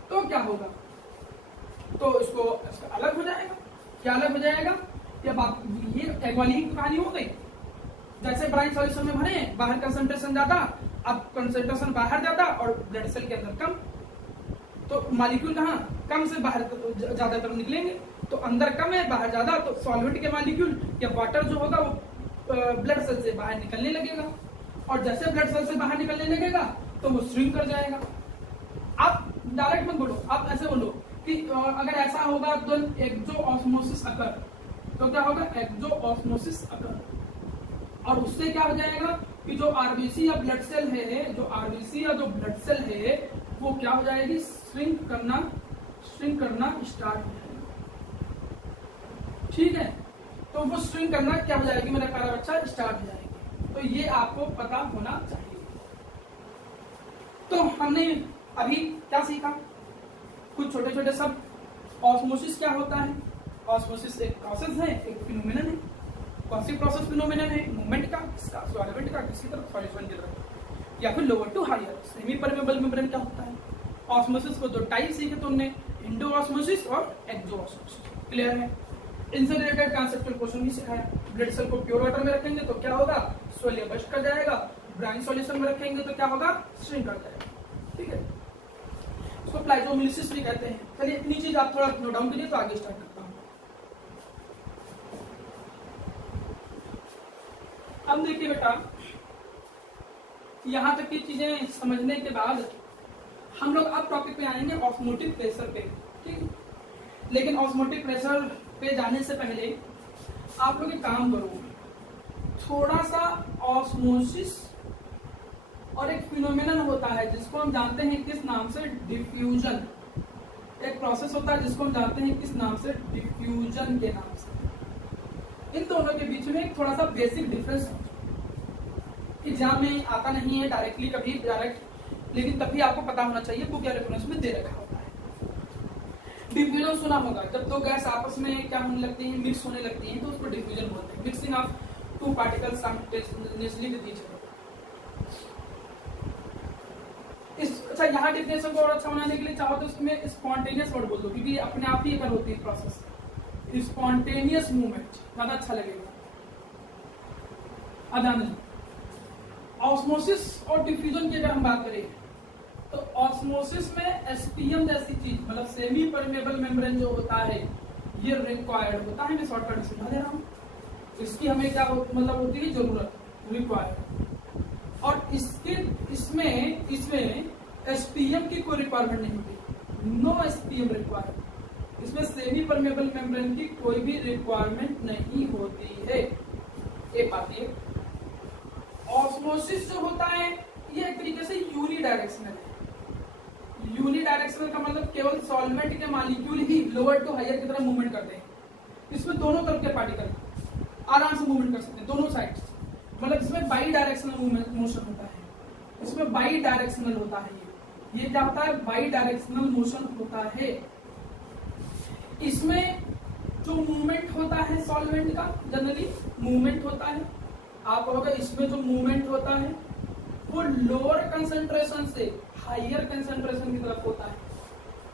तो क्या होगा, तो इसको अलग हो जाएगा। क्या अलग हो जाएगा, ये बात, ये एक वाली ही कहानी हो गई। जैसे ब्राइन सॉल्यूशन में भरे, बाहर कंसंट्रेशन ज्यादा, अब कंसंट्रेशन बाहर ज्यादा और ब्लड सेल के अंदर कम, तो मॉलिक्यूल कहाँ कम से बाहर ज्यादा तरफ निकलेंगे। तो अंदर कम है बाहर ज्यादा, तो सॉल्वेंट के मॉलिक्यूल या वाटर जो होगा वो ब्लड सेल से बाहर निकलने लगेगा, और जैसे ब्लड सेल से बाहर निकलने लगेगा तो वो श्रिंक कर जाएगा। आप डायरेक्ट मत बोलो, आप ऐसे बोलो कि अगर ऐसा होगा तो एक्सोऑस्मोसिस अकर, तो क्या होगा, एक्सोऑस्मोसिस अकर, और उससे क्या हो जाएगा कि जो आरबीसी या ब्लड सेल है, जो आरबीसी या जो ब्लड सेल है वो क्या हो जाएगी, श्रिंक करना स्टार्ट हो जाएगा। ठीक है, तो वो श्रिंक करना क्या हो जाएगी मेरा प्यारा बच्चा, स्टार्ट हो जाएगी। तो ये आपको पता होना चाहिए। तो हमने अभी क्या सीखा, कुछ छोटे छोटे सब। ऑस्मोसिस क्या होता है, ऑस्मोसिस एक प्रोसेस है, एक फिनोमेनन है। कौन सी प्रोसेस फिनोमेनन है, मूवमेंट का, किसका, सॉल्वेंट का, किसी तरफ, सॉल्यूशन की तरफ, या फिर lower to higher. Semi permeable membrane क्या होता है। ऑस्मोसिस को दो टाइप सीखे तुमने, इंडोऑस्मोसिस और एक्सोऑस्मोसिस। क्लियर है। इनसे रिलेटेड कॉन्सेप्चुअल क्वेश्चन भी सिखाया। ब्लड सेल को प्योर वाटर में रखेंगे तो क्या होगा, स्वेल या बस्ट कर जाएगा। ब्राइन सॉल्यूशन में रखेंगे तो क्या होगा, श्रिंक कर जाएगा। ठीक है, इसको प्लाज्मोलिसिस भी कहते हैं। चलिए इतनी चीज आप थोड़ा नोट डाउन कीजिए तो आगे स्टार्ट करता हूं। अब देखिए बेटा, यहां तक की चीजें समझने के बाद हम लोग अब टॉपिक पे आएंगे ऑस्मोटिक प्रेशर पे। ठीक, लेकिन ऑस्मोटिक प्रेशर पे जाने से पहले आप लोग एक काम करो, थोड़ा सा ऑस्मोसिस और एक फिनोमेनन होता है जिसको हम जानते हैं किस नाम से, डिफ्यूजन। एक प्रोसेस होता है जिसको हम जानते हैं किस नाम से, डिफ्यूजन के नाम से। इन दोनों के बीच में एक थोड़ा सा बेसिक डिफरेंस एग्जाम में आता नहीं है डायरेक्टली, कभी डायरेक्ट, लेकिन तब भी आपको पता होना चाहिए, बुक या रेफरेंस में दे रखा होता है। डिफ्यूजन सुना होगा, जब दो गैस आपस में क्या होने लगती हैं, मिक्स होने लगती हैं, तो उसको डिफ्यूजन बोलते हैं। Mixing of two particles simultaneously with each other. अच्छा, यहाँ डेफिनेशन को और अच्छा बनाने के लिए चाहो तो इसमें स्पॉन्टेनियस वर्ड बोल दो, क्योंकि अपने आप ही अगर होती है प्रोसेस। स्पॉन्टेनियस मूवमेंट ज्यादा अच्छा लगेगा। अदान ऑस्मोसिस और डिफ्यूजन की अगर हम बात करें तो ऑस्मोसिस में एसपीएम जैसी चीज, मतलब सेमी परमेबल मेम्ब्रेन जो होता है, ये रिक्वायर्ड होता है। मैं शॉर्टकट में समझा दे रहा हूँ। इसकी हमें क्या मतलब होती है, जरूरत, रिक्वायर्ड। और इसमें एसपीएम की कोई रिक्वायरमेंट नहीं होती, नो एसपीएम रिक्वायर्ड। इसमें सेमी परमेबल मेम्ब्रेन की कोई भी रिक्वायरमेंट नहीं होती है। एक बात ये, ऑस्मोसिस जो होता है ये एक तरीके से यूनिडायरेक्शनल है। यूनिडायरेक्शनल का मतलब केवल सॉल्वेंट के मॉलिक्यूल ही लोअर टू हायर की तरफ मूवमेंट करते हैं। इसमें दोनों तरफ के पार्टिकल आराम से मूवमेंट कर सकते हैं, दोनों साइड्स। मतलब इसमें बाई डायरेक्शनल मोशन होता है, इसमें बाई डायरेक्शनल होता है। ये क्या होता है, बाई डायरेक्शनल मोशन होता है। इसमें जो मूवमेंट होता है सॉल्वेंट का, जनरली मूवमेंट होता है, आप कहोगे इसमें जो मूवमेंट होता है वो लोअर कंसंट्रेशन से हायर कंसंट्रेशन की तरफ होता है,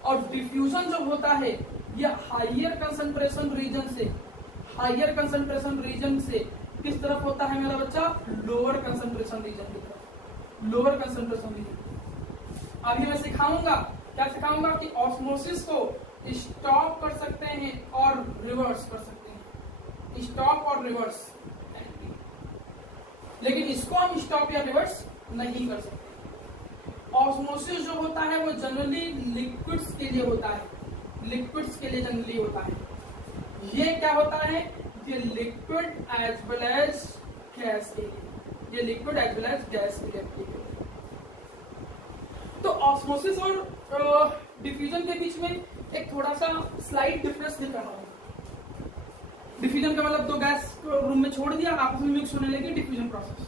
और डिफ्यूजन जो होता है ये हायर कंसंट्रेशन रीजन से किस तरफ होता है मेरा बच्चा, लोअर कंसंट्रेशन रीजन की तरफ, लोअर कंसंट्रेशन रीजन। अभी मैं सिखाऊंगा, क्या सिखाऊंगा कि ऑस्मोसिस को स्टॉप कर सकते हैं और रिवर्स कर सकते हैं, स्टॉप और रिवर्स। लेकिन इसको हम स्टॉप या रिवर्स नहीं कर सकते। ऑस्मोसिस जो होता है वो जनरली लिक्विड्स के लिए होता है, लिक्विड्स के लिए जनरली होता है। ये क्या होता है, ये liquid as well as gas के लिए, ये liquid as well as gas के लिए। तो ऑस्मोसिस और डिफ्यूजन के बीच में एक थोड़ा सा स्लाइट डिफरेंस दिख रहा है। डिफ्यूजन का मतलब दो गैस को रूम में छोड़ दिया, आपस में मिक्स होने लगी, डिफ्यूजन प्रोसेस।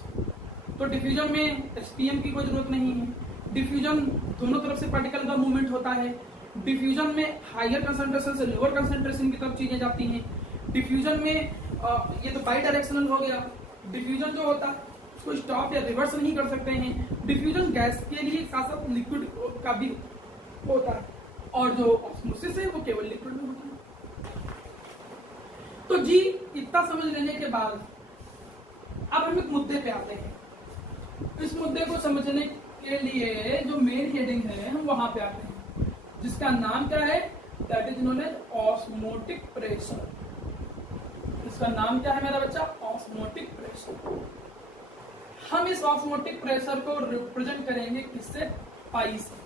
तो डिफ्यूजन में एसपीएम की कोई जरूरत नहीं है। डिफ्यूजन दोनों तरफ से पार्टिकल का मूवमेंट होता है। डिफ्यूजन में हायर कंसंट्रेशन से लोअर कंसंट्रेशन की तरफ चीजें जाती हैं। डिफ्यूजन में ये तो बाई डायरेक्शनल हो गया। डिफ्यूजन जो होता है उसको स्टॉप या रिवर्स नहीं कर सकते हैं। डिफ्यूजन गैस के लिए साथ साथ लिक्विड का भी होता है, और जो ऑस्मोसिस है वो केवल लिक्विड में होता है। तो जी इतना समझ लेने के बाद अब हम एक मुद्दे पे आते हैं। इस मुद्दे को समझने के लिए जो मेन हेडिंग है हम वहां पे आते हैं, जिसका नाम क्या है, that is known as osmotic pressure. इसका नाम क्या है मेरा बच्चा, ऑस्मोटिक प्रेशर। हम इस ऑस्मोटिक प्रेशर को रिप्रेजेंट करेंगे किससे, पाई से।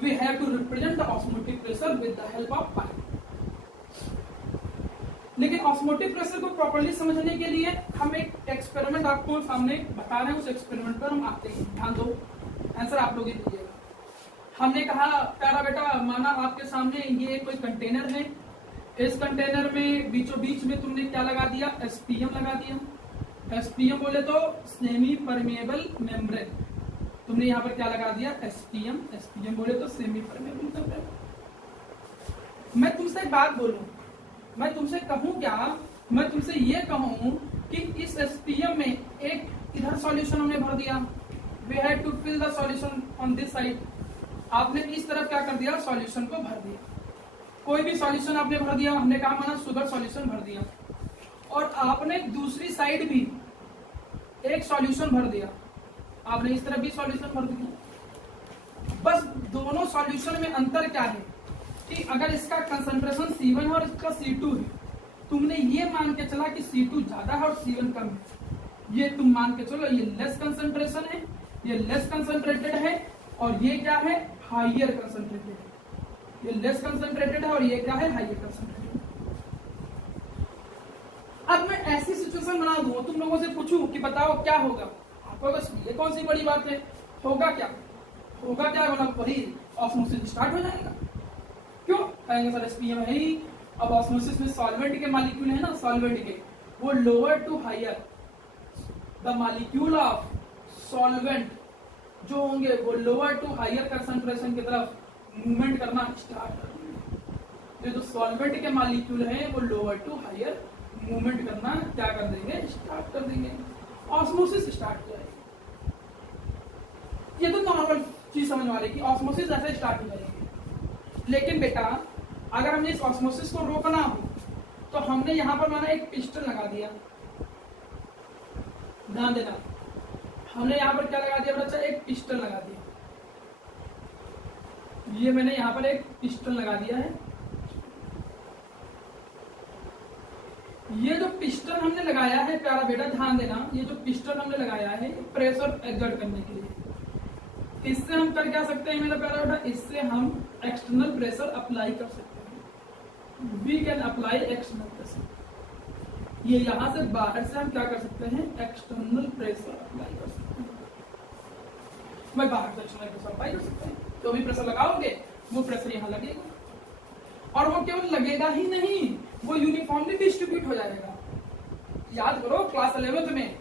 We have to represent the osmotic pressure with the help of pi. लेकिन ऑस्मोटिक प्रेशर को प्रॉपर्ली समझने के लिए हम एक एक्सपेरिमेंट आपको सामने बता रहे हैं, उस एक्सपेरिमेंट पर हम आते हैं। ध्यान दो, आंसर आप लोग ही दीजिएगा। हमने कहा प्यारा बेटा, माना आपके सामने ये कोई कंटेनर है, इस कंटेनर में बीचों बीच में तुमने क्या लगा दिया, एसपीएम लगा दिया। एसपीएम बोले तो सेमी परमेबल मेम्ब्रेन। तुमने यहाँ पर क्या लगा दिया, एसपीएम। एसपीएम बोले तो सेमी परमेबल मेम्ब्रेन। मैं तुमसे एक बात बोलूं, मैं तुमसे कहूं क्या, मैं तुमसे ये कहूं कि इस एसपीएम में एक इधर सॉल्यूशन हमने भर दिया, we had to fill the solution on this side. आपने इस तरफ क्या कर दिया, सॉल्यूशन को भर दिया। कोई भी सॉल्यूशन आपने भर दिया, हमने कहा माना शुगर सॉल्यूशन भर दिया, और आपने दूसरी साइड भी एक सॉल्यूशन भर दिया, आपने इस तरफ भी सॉल्यूशन भर दिया। बस दोनों सॉल्यूशन में अंतर क्या है कि अगर इसका कंसंट्रेशन C1 है और इसका C2 है, तुमने ये मान के चला कि C2 ज्यादा है और C1 कम है। ये तुम मान के चलो ये लेस कंसंट्रेशन है, ये लेस कंसंट्रेटेड है, और ये क्या है, हाइयर कंसंट्रेटेड है। ये लेस कंसंट्रेटेड है और ये क्या है, हाइयर कंसंट्रेटेड। अब मैं ऐसी सिचुएशन बना दूं, तुम लोगों से पूछूं कि बताओ क्या होगा, आपको बस ये कौन सी बड़ी बात है, होगा क्या, होगा क्या, मतलब वही ऑस्मोसिस स्टार्ट हो जाएगा। क्यों कहेंगे सर, एसपीएम है ही। अब ऑस्मोसिस में सॉल्वेंट के मॉलिक्यूल है ना, सॉल्वेंट के वो lower to higher, the molecule of solvent जो होंगे वो लोअर टू हायर कंसंट्रेशन की तरफ मूवमेंट करना स्टार्ट कर देंगे। जो सॉल्वेंट के मॉलिक्यूल हैं वो लोअर टू हायर मूवमेंट करना क्या कर देंगे, स्टार्ट कर देंगे। ऑस्मोसिस स्टार्ट हो जाएगी। ये तो नॉर्मल चीज समझ वाले की ऑस्मोसिस ऐसे स्टार्ट हो जाएगी। लेकिन बेटा अगर हमने इस ऑस्मोसिस को रोकना हो तो हमने यहां पर माना एक पिस्टन लगा दिया। ध्यान देना, हमने यहां पर क्या लगा दिया बच्चा, एक पिस्टन लगा दिया। ये मैंने यहां पर एक पिस्टन लगा दिया है। ये जो पिस्टन हमने लगाया है प्यारा बेटा ध्यान देना, ये जो पिस्टन हमने लगाया है प्रेशर एक्सर्ट करने के लिए। इससे हम कर क्या सकते हैं मेरा प्यारा बेटा, इससे हम एक्सटर्नल प्रेशर अप्लाई कर सकते हैं। We can apply external pressure. ये यहां से बाहर से हम क्या कर सकते हैं, एक्सटर्नल प्रेशर अप्लाई कर सकते हैं। मैं बाहर से एक्सटर्नल प्रेशर अप्लाई कर सकते हैं, जो भी प्रेशर लगाओगे वो प्रेशर यहाँ लगेगा, और वो केवल लगेगा ही नहीं, वो यूनिफॉर्मली डिस्ट्रीब्यूट हो जाएगा। याद करो क्लास 11th में,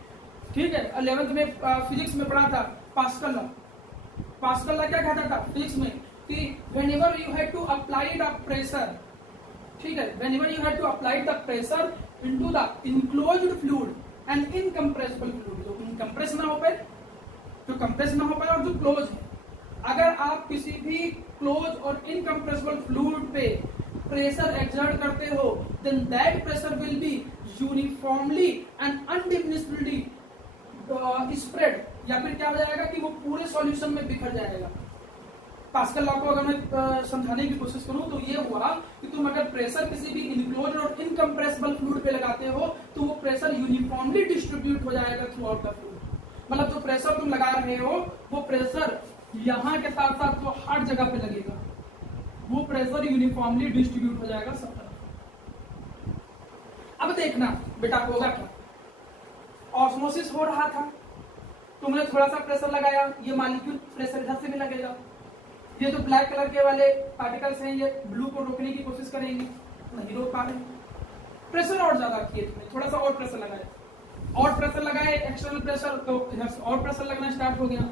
ठीक है, 11th में फिजिक्स में पढ़ा था पास्कल लॉ। पास्कल लॉ क्या कहता था फिजिक्स में कि whenever you had to apply the pressure, ठीक है, whenever you had to apply the pressure into the enclosed fluid and incompressible fluid, जो इनकम्प्रेस ना हो पाए, जो कंप्रेस ना हो पाए और जो क्लोज है, अगर आप किसी भी क्लोज और इनकम्प्रेसिबल फ्लूइड पे प्रेशर एक्सर्ट करते हो, then that pressure will be uniformly and undiminishably spread, या फिर क्या हो जाएगा कि वो पूरे सॉल्यूशन में बिखर जाएगा। पास्कल लॉ को अगर मैं समझाने की कोशिश करूं तो ये हुआ कि तुम अगर प्रेशर किसी भी इनक्लोज्ड और इनकम्प्रेसिबल फ्लूइड पे लगाते हो तो वो प्रेशर यूनिफॉर्मली डिस्ट्रीब्यूट हो जाएगा थ्रू आउट द फ्लूइड। मतलब जो प्रेशर तुम लगा रहे हो वो प्रेशर यहाँ के साथ साथ वो हर जगह पे लगेगा, वो प्रेशर यूनिफॉर्मली डिस्ट्रीब्यूट हो जाएगा सब तरफ। अब देखना बेटा होगा क्या, ऑस्मोसिस हो रहा था, तुमने थोड़ा सा प्रेशर लगाया, ये मॉलिक्यूल प्रेशर इधर से भी लगेगा, ये जो ब्लैक कलर के वाले पार्टिकल्स हैं ये ब्लू को रोकने की कोशिश करेंगे, नहीं रोक पा रहे, प्रेशर और ज्यादा किए तुमने, थोड़ा सा और प्रेशर लगाया, और प्रेशर लगाए एक्सटर्नल प्रेशर, तो इधर से और प्रेशर लगना स्टार्ट हो गया,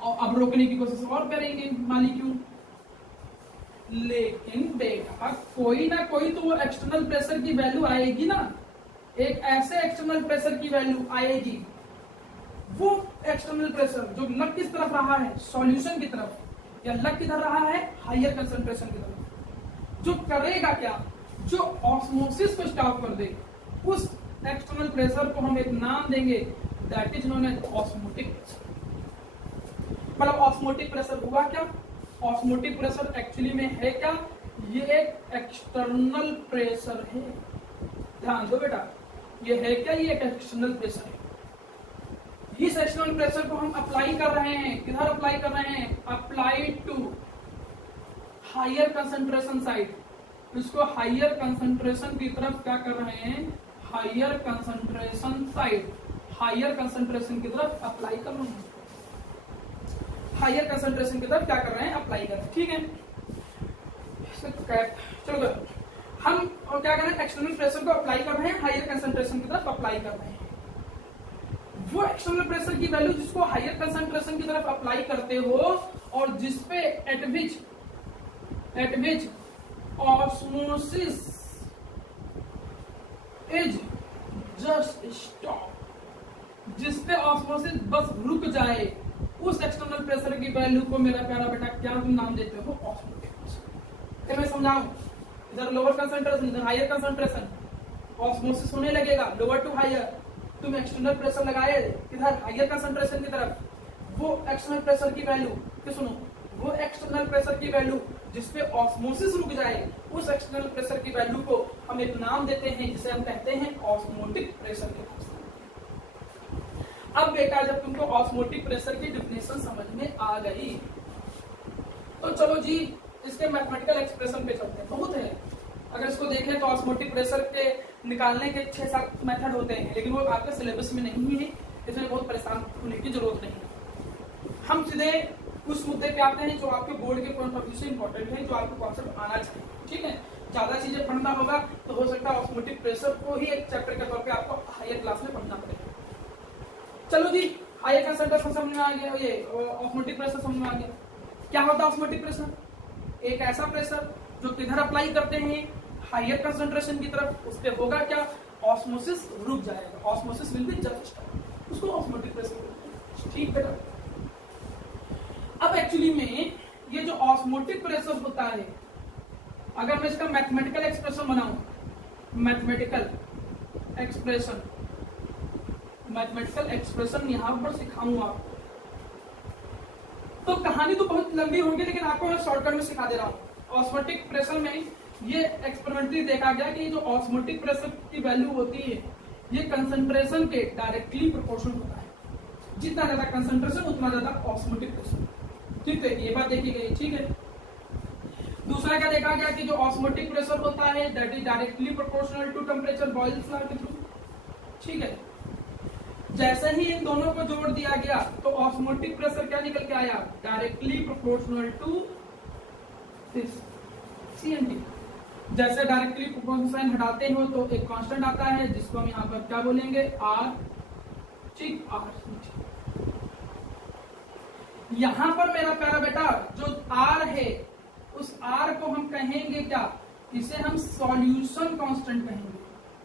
और अब रोकने की कोशिश और करेंगे मॉलिक्यूल। लेकिन बेटा कोई ना कोई तो वो एक्सटर्नल प्रेशर की वैल्यू आएगी ना, एक ऐसे एक्सटर्नल प्रेशर की वैल्यू आएगी, वो एक्सटर्नल प्रेशर जो लग किस तरफ रहा है, सॉल्यूशन की तरफ, या लग किधर रहा है, हायर कंसंट्रेशन की तरफ, जो करेगा क्या, जो ऑस्मोसिस को स्टॉप कर दे, उस एक्सटर्नल प्रेशर को हम एक नाम देंगे, that is known as osmotic pressure. मतलब ऑस्मोटिक प्रेशर हुआ क्या, ऑस्मोटिक प्रेशर एक्चुअली में है क्या, ये एक एक्सटर्नल प्रेशर है, ध्यान दो बेटा, ये है क्या, ये एक एक्सटर्नल प्रेशर है। इस एक्सटर्नल प्रेशर को हम अप्लाई कर रहे हैं, किधर अप्लाई कर रहे हैं, apply to higher concentration side, इसको हायर कंसंट्रेशन की तरफ क्या कर रहे हैं, higher concentration side, higher concentration की तरफ अप्लाई कर रहे हैं, हायर कंसंट्रेशन की तरफ क्या कर रहे हैं, अप्लाई कर रहे हैं, ठीक है। चलो हम और क्या कर रहे हैं, एक्सटर्नल प्रेशर को अप्लाई कर रहे हैं, हायर कंसंट्रेशन की तरफ अप्लाई कर रहे हैं। वो एक्सटर्नल प्रेशर की वैल्यू जिसको हायर कंसंट्रेशन की तरफ अप्लाई करते हो और जिसपे eight which osmosis is just stop, जिसपे ऑस्मोसिस बस रुक जाए, उस एक्सटर्नल प्रेशर की वैल्यू को मेरा प्यारा बेटा क्या तुम नाम देते हो, ऑस्मोटिक प्रेशर। फिर मैं समझाऊं, इधर लोअर कंसंट्रेशन इधर हायर कंसंट्रेशन, ऑस्मोसिस होने लगेगा लोअर टू हायर, तुम एक्सटर्नल प्रेशर लगाए इधर हायर कंसंट्रेशन की तरफ, वो एक्सटर्नल प्रेशर की वैल्यू कि सुनो, वो एक्सटर्नल प्रेशर की वैल्यू जिसपे ऑस्मोसिस रुक जाए, उस एक्सटर्नल प्रेशर की वैल्यू को हम एक नाम देते हैं जिसे हम कहते हैं ऑस्मोटिक प्रेशर के। अब बेटा जब तुमको ऑस्मोटिक प्रेशर की डिफिनेशन समझ में आ गई तो चलो जी इसके मैथमेटिकल एक्सप्रेशन पे चलते हैं। बहुत है, अगर इसको देखें तो ऑस्मोटिक प्रेशर के निकालने के 6-7 मेथड होते हैं, लेकिन वो आपके सिलेबस में नहीं है, इसमें बहुत परेशान होने की जरूरत नहीं है। हम सीधे उस मुद्दे पे आते हैं जो आपके बोर्ड के पॉइंट ऑफ व्यू से इंपॉर्टेंट है, जो आपको कॉन्सेप्ट आना चाहिए, ठीक है। ज्यादा चीजें पढ़ना होगा तो हो सकता है ऑस्मोटिक प्रेशर को ही एक चैप्टर के तौर पे आपको हायर क्लास में पढ़ना पड़ेगा। चलो जी हायर कंसंट्रेशन समझ में आ गया, ये ऑस्मोटिक प्रेशर समझ में आ गया। क्या होता है ऑस्मोटिक प्रेशर, एक ऐसा प्रेशर जो किधर अप्लाई करते हैं, हायर कंसंट्रेशन की तरफ, उस पे होगा क्या, ऑस्मोसिस रुक जाएगा, osmosis will be just stop, उसको ऑस्मोटिक प्रेशर बोलते हैं, ठीक बेटा। अब एक्चुअली में ये जो ऑस्मोटिक प्रेशर होता है, अगर मैं इसका मैथमेटिकल एक्सप्रेशन बनाऊं, मैथमेटिकल एक्सप्रेशन यहां पर सिखाऊंगा आपको, तो कहानी तो बहुत लंबी होगी, लेकिन आपको मैं शॉर्टकट में सिखा दे रहा हूं। ऑस्मोटिक प्रेशर में ये एक्सपेरिमेंटली देखा गया कि जो ऑस्मोटिक प्रेशर की वैल्यू होती है ये कंसंट्रेशन के डायरेक्टली प्रोपोर्शनल होता है, जितना ज्यादा कंसंट्रेशन उतना ज्यादा ऑस्मोटिक प्रेशर, ठीक है, ये बात देखी गई, ठीक है। दूसरा क्या देखा गया कि जो ऑस्मोटिक प्रेशर होता है that is directly proportional to temperature boiling fluid के थ्रू, ठीक है। जैसे ही इन दोनों को जोड़ दिया गया तो ऑस्मोटिक प्रेशर क्या निकल के आया, directly proportional to this CNT। जैसे डायरेक्टली प्रोपोर्शनल साइन हटाते हो तो एक कांस्टेंट आता है जिसको हम यहाँ पर क्या बोलेंगे, R, ठीक, R। यहां पर मेरा प्यारा बेटा जो R है उस R को हम कहेंगे क्या, इसे हम सॉल्यूशन कांस्टेंट कहेंगे,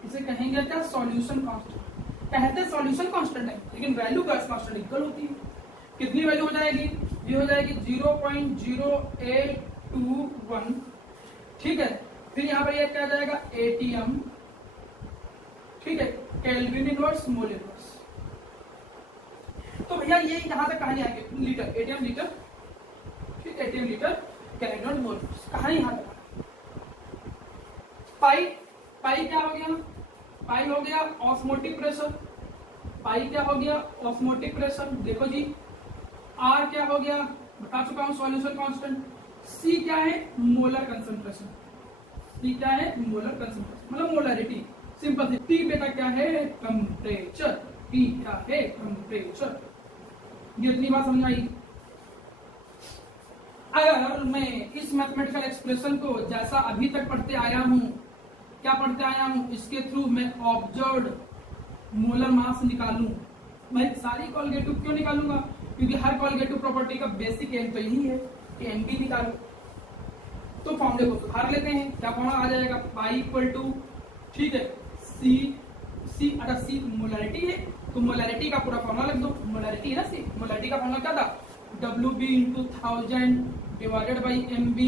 इसे कहेंगे क्या, सॉल्यूशन कांस्टेंट। कहते सॉल्यूशन कांस्टेंट है लेकिन वैल्यू गैस कांस्टेंट इक्वल होती है, कितनी वैल्यू हो जाएगी, ये हो जाएगी 0.0821, ठीक है। फिर यहाँ पर ये क्या जाएगा, ATM, ठीक है, केल्विन इनवर्स मोल इनवर्स। तो भैया ये यहाँ तक कहानी आएगी, लीटर, ATM लीटर, ठीक है, atm liter कैलेंडर मोल। कहानी यहाँ तक। पाई क्या हो गया? पाई हो गया ऑस्मोटिक प्रेशर। पाई क्या हो गया? Osmotic pressure. देखो जी, आर क्या हो गया? बता चुका हूं, सॉल्यूशन कांस्टेंट। सी क्या है? Molar concentration. सी क्या है? मोलर कंसंट्रेशन, मतलब मोलरिटी। सिंपल सी। टी बेटा क्या है? टेम्परेचर। टी क्या है? टेम्परेचर। ये इतनी बात समझ आई। अगर मैं इस मैथमेटिकल एक्सप्रेशन को जैसा अभी तक पढ़ते आया हूं, क्या पढ़ते आया हूं, इसके थ्रू मैं ऑब्जर्व्ड मोलर मास निकालूं। मैं सारी कॉलगेटिव क्यों निकालूंगा? क्योंकि हर कॉलगेटिव प्रॉपर्टी का बेसिक एम तो यही है कि एमपी निकालो। तो फॉर्मूले को सुधार लेते हैं। क्या फॉर्मूला आ जाएगा? पाई इक्वल टू, ठीक है, सी अगर सी मोलरिटी है तो मोलरिटी का पूरा फॉर्मूला लिख दो। मोलरिटी है ना सी, मोलरिटी का फॉर्मूला क्या था? WB into 1000 divided by MB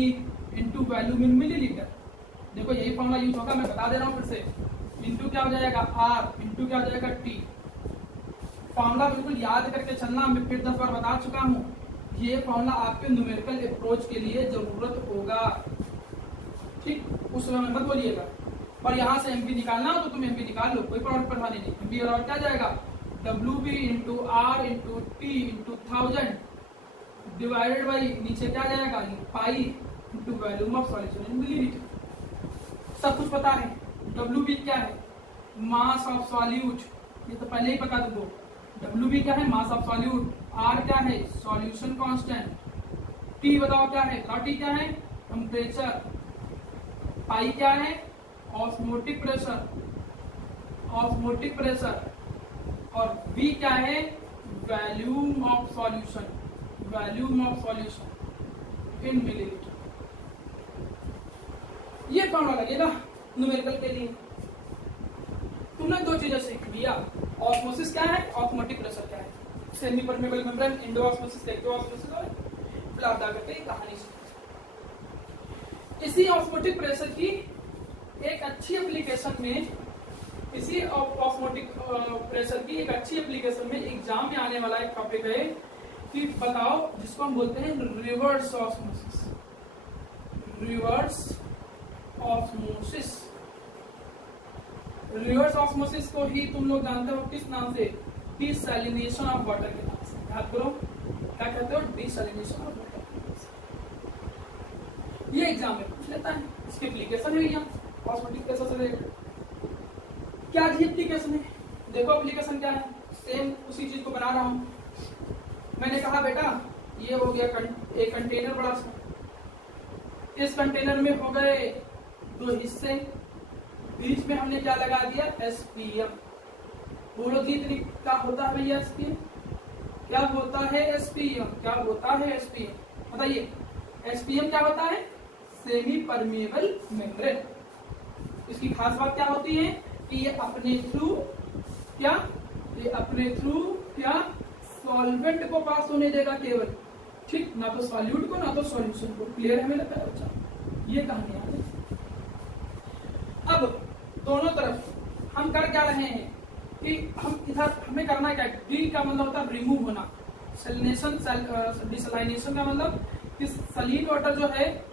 into volume in millilitre. देखो यही फॉर्मूला यूज होगा, मैं बता दे रहा हूँ फिर से। इंटू क्या हो जाएगा? R इंटू क्या हो जाएगा? T। फॉर्मूला बिल्कुल याद करके चलना, मैं फिर 10 बार बता चुका हूँ। ये फॉर्मूला आपके न्यूमेरिकल अप्रोच के लिए जरूरत होगा, ठीक? उस समय मत बोलिएगा। और यहाँ से एमपी निकालना हो तो तुम एमपी निकाल लो, कोई परेशानी नहीं। एमपी और क्या जाएगा? WB into R into T into 1000 divided by नीचे क्या जाएगा? Pi into volume of solution in millilitre. सब कुछ पता है। WB क्या है? मास ऑफ सॉल्यूट, ये तो पहले ही पता तुमको। WB क्या है? Mass of solute. R क्या है? Solution constant. T बताओ क्या है? T क्या है? टेम्परेचर। पाई क्या है? Osmotic pressure. Osmotic pressure. और V क्या है? Volume of solution. Volume of solution in millilitre. ये फॉर्मूला लगेगा न्यूमेरिकल के लिए। तुमने दो चीजें सीख लिया, ऑस्मोसिस क्या है, ऑस्मोटिक प्रेशर क्या है। Semi permeable membrane, Indo osmosis, active osmosis और फ्लावडा करके कहानी सीखी। इसी ऑस्मोटिक प्रेशर की एक अच्छी एप्लीकेशन में, इसी ऑस्मोटिक प्रेशर की एक अच्छी एप्लीकेशन में एग्जाम में आने वाला एक टॉपिक है कि बताओ, जिसको हम बोलते हैं reverse osmosis. Reverse osmosis. Reverse osmosis को ही तुम लोग जानते हो किस नाम से? डिसैलिनेशन ऑफ वाटर के नाम से। याद करो, क्या कहते हो? Desalination of water. ये एग्जाम में पूछ लेता है। इसकी एप्लीकेशन है यहाँ ऑस्मोटिक प्रेशर से रिलेटेड। क्या जी एप्लीकेशन है? देखो एप्लीकेशन क्या है, सेम उसी चीज को बना रहा हूं। मैंने कहा बेटा ये हो गया एक कंटेनर बड़ा सा। इस कंटेनर में हो गए दो हिस्से, बीच में हमने क्या लगा दिया? SPM। बोलो जी क्या होता है भैया SPM? क्या होता है SPM? क्या होता है SPM? बताइए SPM क्या होता है? Semi permeable membrane. इसकी खास बात क्या होती है कि ये अपने थ्रू क्या सॉल्वेंट को पास होने देगा केवल, ठीक? ना तो सॉल्यूट को ना तो सॉल्यूशन को। क्लियर है मेरा प्यारा बच्चा? ये कहानी है। अब दोनों तरफ हम कर क्या रहे हैं कि हम इधर हमें करना क्या है? डी का मतलब होता है रिमूव होना। सैलिनेशन, डिसैलिनेशन का मतलब कि सलीन वाटर जो है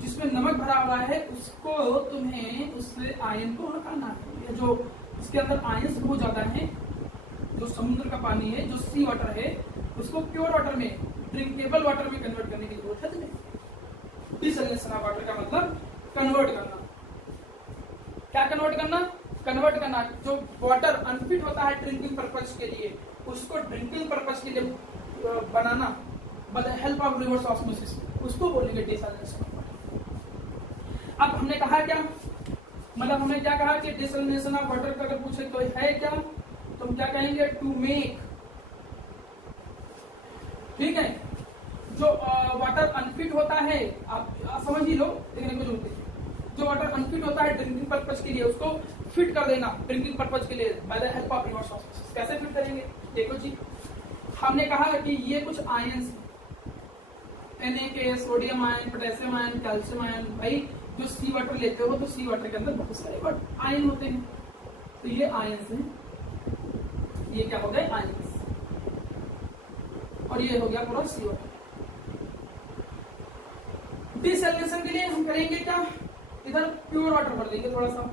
जिसमें नमक भरा हुआ है उसको तुम्हें उससे आयन को हटाना है। जो इसके अंदर आयंस बहुत ज्यादा है, जो समुद्र का पानी है, जो सी वाटर है, उसको प्योर वाटर में, ड्रिंकेबल वाटर में कन्वर्ट करने की जरूरत है तुम्हें। डिसैलिनेशन ऑफ वाटर का मतलब कन्वर्ट करना। क्या कन्वर्ट करना? कन्वर्ट करना। जो वाटर अनफिट होता है ड्रिंकिंग पर्पज के लिए, उसको ड्रिंकिंग पर्पज के लिए बनाना, by the help of reverse osmosis, उसको बोलेंगे डिसैलिनेशन। अब हमने कहा क्या, मतलब हमने क्या कहा कि डिसैलिनेशन ऑफ वाटर का अगर पूछे तो है क्या, तो हम क्या कहेंगे? टू मेक, ठीक है, जो वाटर अनफिट होता है, आप समझ ही लो, देखने को जरूरत है। जो वाटर अनफिट होता है ड्रिंकिंग पर्पज के लिए, उसको फिट कर देना ड्रिंकिंग पर्पज के लिए bye the help of reverse osmosis. कैसे फिट करेंगे? देखो जी, हमने कहा कि ये कुछ ions, Na, sodium ion, potassium ion, calcium ion. भाई जो सी वाटर लेते हो तो सी वाटर के अंदर बहुत सारे आयन होते हैं, तो ये आयंस हैं। ये क्या हो गए? आयंस। और ये हो गया पूरा सी वाटर। डिसैलिनेशन के लिए हम करेंगे क्या, इधर प्योर वाटर भर देंगे थोड़ा सा,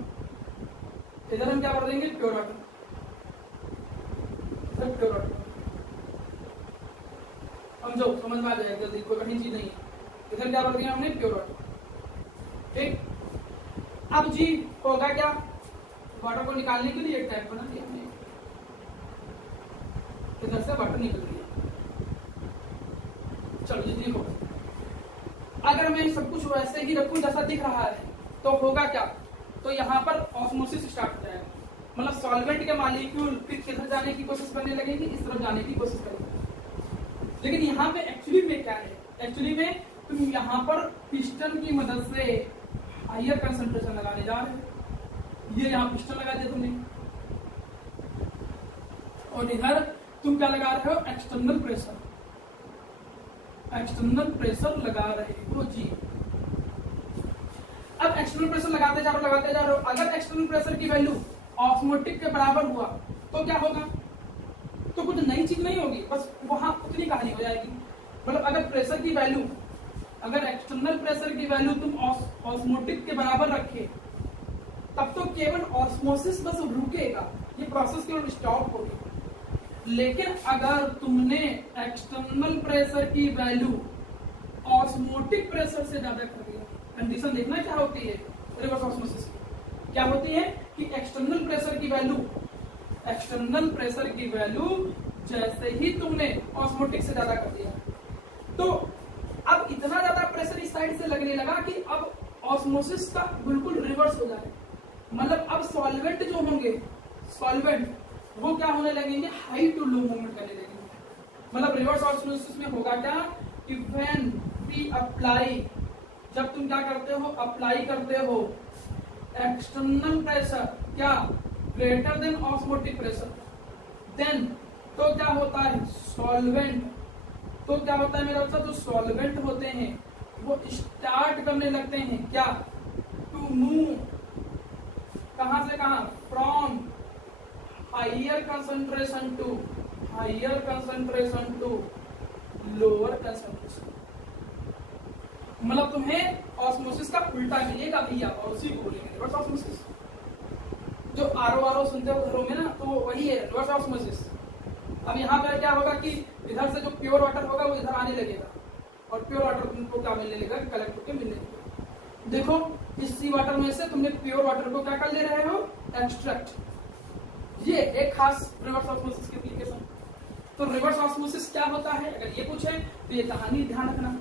इधर हम क्या भर देंगे प्योर वाटर, इधर प्योर वाटर, समझो समझ में आ जाएगा जल्दी, कोई कठिन चीज नहीं है। इधर क्या भर दिया हमने प्योर वाटर, ठीक। अब जी होगा क्या, वाटर को निकालने के लिए एक टैप बना दिया हमने, इधर से वाटर निकल गया। चलो जी होगा, अगर मैं सब कुछ वैसे ही रखूं जैसा दिख रहा है तो होगा क्या, तो यहाँ पर ऑस्मोसिस स्टार्ट हो जाएगा, मतलब सॉल्वेंट के मॉलिक्यूल फिर किधर जाने की कोशिश करने लगेंगे, इस तरफ जाने की कोशिश करेंगे। लेकिन यहाँ पे एक्चुअली में क्या है, एक्चुअली में तुम यहाँ पर पिस्टन की मदद से हायर कंसंट्रेशन लगाने जा रहे हो, ये यहाँ पिस्टन लगा दिया तुमने, और इधर तुम क्या लगा रहे हो, एक्सटर्नल प्रेशर, एक्सटर्नल प्रेशर लगा रहे हो जी। अब एक्सटर्नल प्रेशर लगाते जा रहे हो, अगर एक्सटर्नल प्रेशर की वैल्यू ऑस्मोटिक के बराबर हुआ तो क्या होगा, तो कुछ नई चीज नहीं होगी, बस वहां उतनी कहानी हो जाएगी। मतलब अगर प्रेशर की वैल्यू, अगर एक्सटर्नल प्रेशर की वैल्यू तुम ऑस्मोटिक के बराबर रखे तब तो केवल ऑस्मोसिस बस रुकेगा, ये प्रोसेस केवल स्टॉप होगी। लेकिन अगर तुमने एक्सटर्नल प्रेशर की वैल्यू ऑस्मोटिक प्रेशर से ज्यादा कर दिया, कंडीशन देखना क्या होती है रिवर्स ऑस्मोसिस की, क्या होती है कि एक्सटर्नल प्रेशर की वैल्यू, एक्सटर्नल प्रेशर की वैल्यू जैसे ही तुमने ऑस्मोटिक से ज्यादा कर दिया तो अब इतना ज्यादा प्रेशर इस साइड से लगने लगा कि अब ऑस्मोसिस का बिल्कुल रिवर्स हो जाए, मतलब अब सॉल्वेंट जो होंगे, सॉल्वेंट वो क्या होने लगेंगे, हाई टू लो मूवमेंट करने लगेंगे। मतलब रिवर्स ऑस्मोसिस में होगा क्या कि व्हेन वी अप्लाई, जब तुम क्या करते हो, अप्लाई करते हो एक्सटर्नल प्रेशर क्या greater than osmotic pressure, than तो क्या होता है सॉल्वेंट, तो क्या होता है मेरा बच्चा, जो सॉल्वेंट होते हैं वो स्टार्ट करने लगते हैं क्या, टू मूव, कहां से कहां, from higher concentration to, higher concentration to lower concentration. मतलब तुम्हें ऑस्मोसिस का उल्टा मिलेगा भैया, और उसी को बोलेंगे रिवर्स ऑस्मोसिस। जो आरओ सुनते हो घरों में ना, तो वही है रिवर्स ऑस्मोसिस। अब यहाँ पे क्या होगा कि इधर से जो प्योर वाटर होगा वो इधर आने लगेगा, और प्योर वाटर तुमको क्या मिलने लगेगा, कलेक्ट होकर मिलने लगेगा। देखो इस सी वाटर में से तुमने प्योर वाटर को क्या कर ले रहे हो, एक्सट्रैक्ट, ये एक खास रिवर्स ऑस्मोसिस की एप्लीकेशन। तो रिवर्स ऑस्मोसिस क्या होता है, अगर ये पूछे तो ये कहानी ध्यान रखना,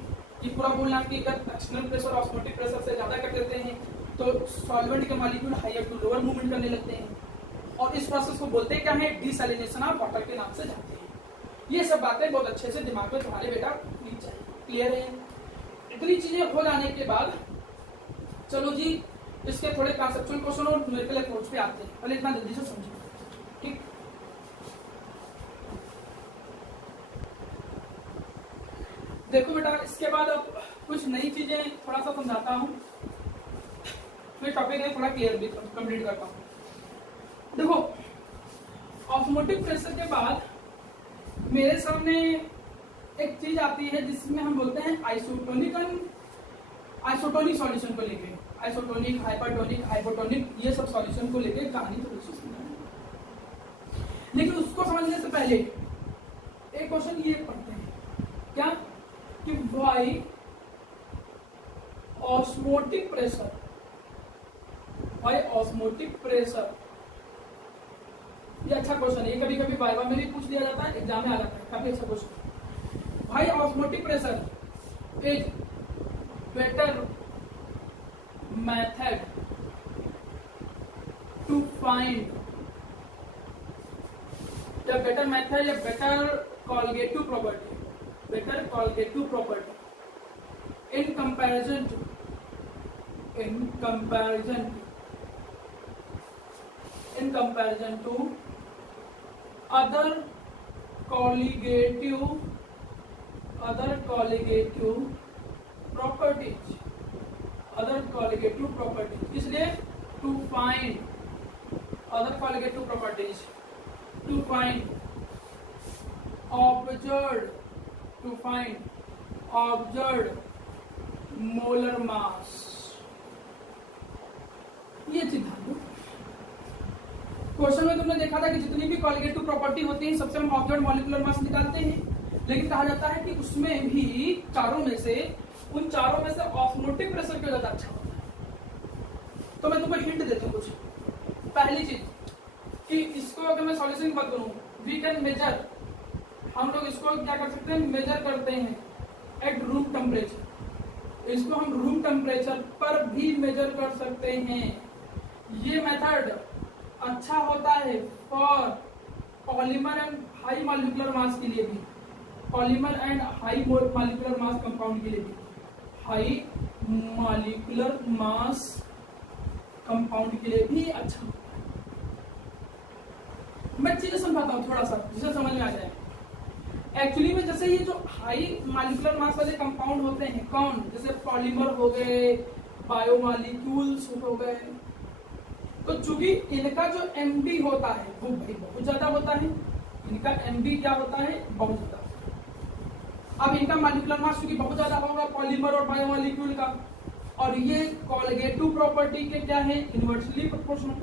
ये पूरा बोलना कि अगर एक्सटर्नल प्रेशर ऑस्मोटिक प्रेशर से ज्यादा कर देते हैं तो सॉल्वेंट के molecule higher to lower movement करने लगते हैं, और इस प्रोसेस को बोलते हैं क्या है, डिसैलिनेशन ऑफ वाटर के नाम से जानते हैं। ये सब बातें बहुत अच्छे से दिमाग में तुम्हारे बेटा होनी चाहिए, क्लियर है। इतनी चीजें हो जाने के बाद चलो जी इसके थोड़े कॉन्सेप्चुअल क्वेश्चन और न्यूमेरिकल अप्रोच पे आते हैं, पहले इतना जल्दी से समझो, ठीक। देखो बेटा इसके बाद अब कुछ नई चीजें थोड़ा सा समझाता हूँ, फिर टॉपिक है थोड़ा क्लियर भी कंप्लीट करता हूँ। देखो ऑस्मोटिक प्रेशर के बाद मेरे सामने एक चीज आती है जिसमें हम बोलते हैं आइसोटोनिक सॉल्यूशन को लेके, आइसोटोनिक, हाइपरटोनिक, हाइपोटोनिक, ये सब सॉल्यूशन को लेके कहानी थोड़ी सी समझाएंगे। लेकिन उसको समझने से पहले एक क्वेश्चन ये पढ़ते हैं क्या कि why osmotic pressure, why osmotic pressure, ये अच्छा क्वेश्चन है, ये कभी कभी वाइवा में भी पूछ लिया जाता है, एग्जाम में आ जाता है, काफी अच्छा question. Why osmotic pressure is better method to find, या बेटर मेथड या better colligative property, better colligative property in comparison to, in comparison to other colligative properties, इसलिए to find other colligative properties, to find observed molar mass. ये चीज ध्यान दो। Question में तुमने देखा था कि जितनी भी कॉलिगेटिव प्रॉपर्टी होती है सबसे हम ऑब्जर्व मॉलिक्यूलर मास निकालते हैं, लेकिन कहा जाता है कि उसमें भी उन चारों में से ऑस्मोटिक प्रेशर क्यों ज्यादा अच्छा होता है। तो मैं तुम्हें हिंट देता हूँ कुछ। पहली चीज कि इसको अगर मैं सॉल्यूशन की बात करूं, वी कैन मेजर, हम लोग इसको क्या कर सकते हैं, मेजर करते हैं एट रूम टेम्परेचर। इसको हम रूम टेम्परेचर पर भी मेजर कर सकते हैं। ये मेथड अच्छा होता है for polymer and high molecular mass के लिए भी, polymer and high molecular mass compound के लिए भी, हाई मॉलिक्यूलर मास कंपाउंड के लिए भी अच्छा होता है। मैं चीजें समझाता हूँ थोड़ा सा जिसे समझ में आ जाए। एक्चुअली में जैसे ये जो हाई मॉलिक्यूलर मास वाले कंपाउंड होते हैं, कौन, जैसे पॉलीमर हो गए, बायोमॉलिक्यूल्स हो गए, तो चूंकि इनका जो एमबी होता है वो भाई बहुत ज्यादा होता है, इनका एमबी क्या होता है, बहुत ज्यादा। अब इनका मॉलिक्यूलर मास चूंकि बहुत ज्यादा होगा पॉलीमर और बायोमॉलिक्यूल का, और ये कॉलिगेटिव प्रॉपर्टी के क्या है, इनवर्सली प्रोपोर्शनल।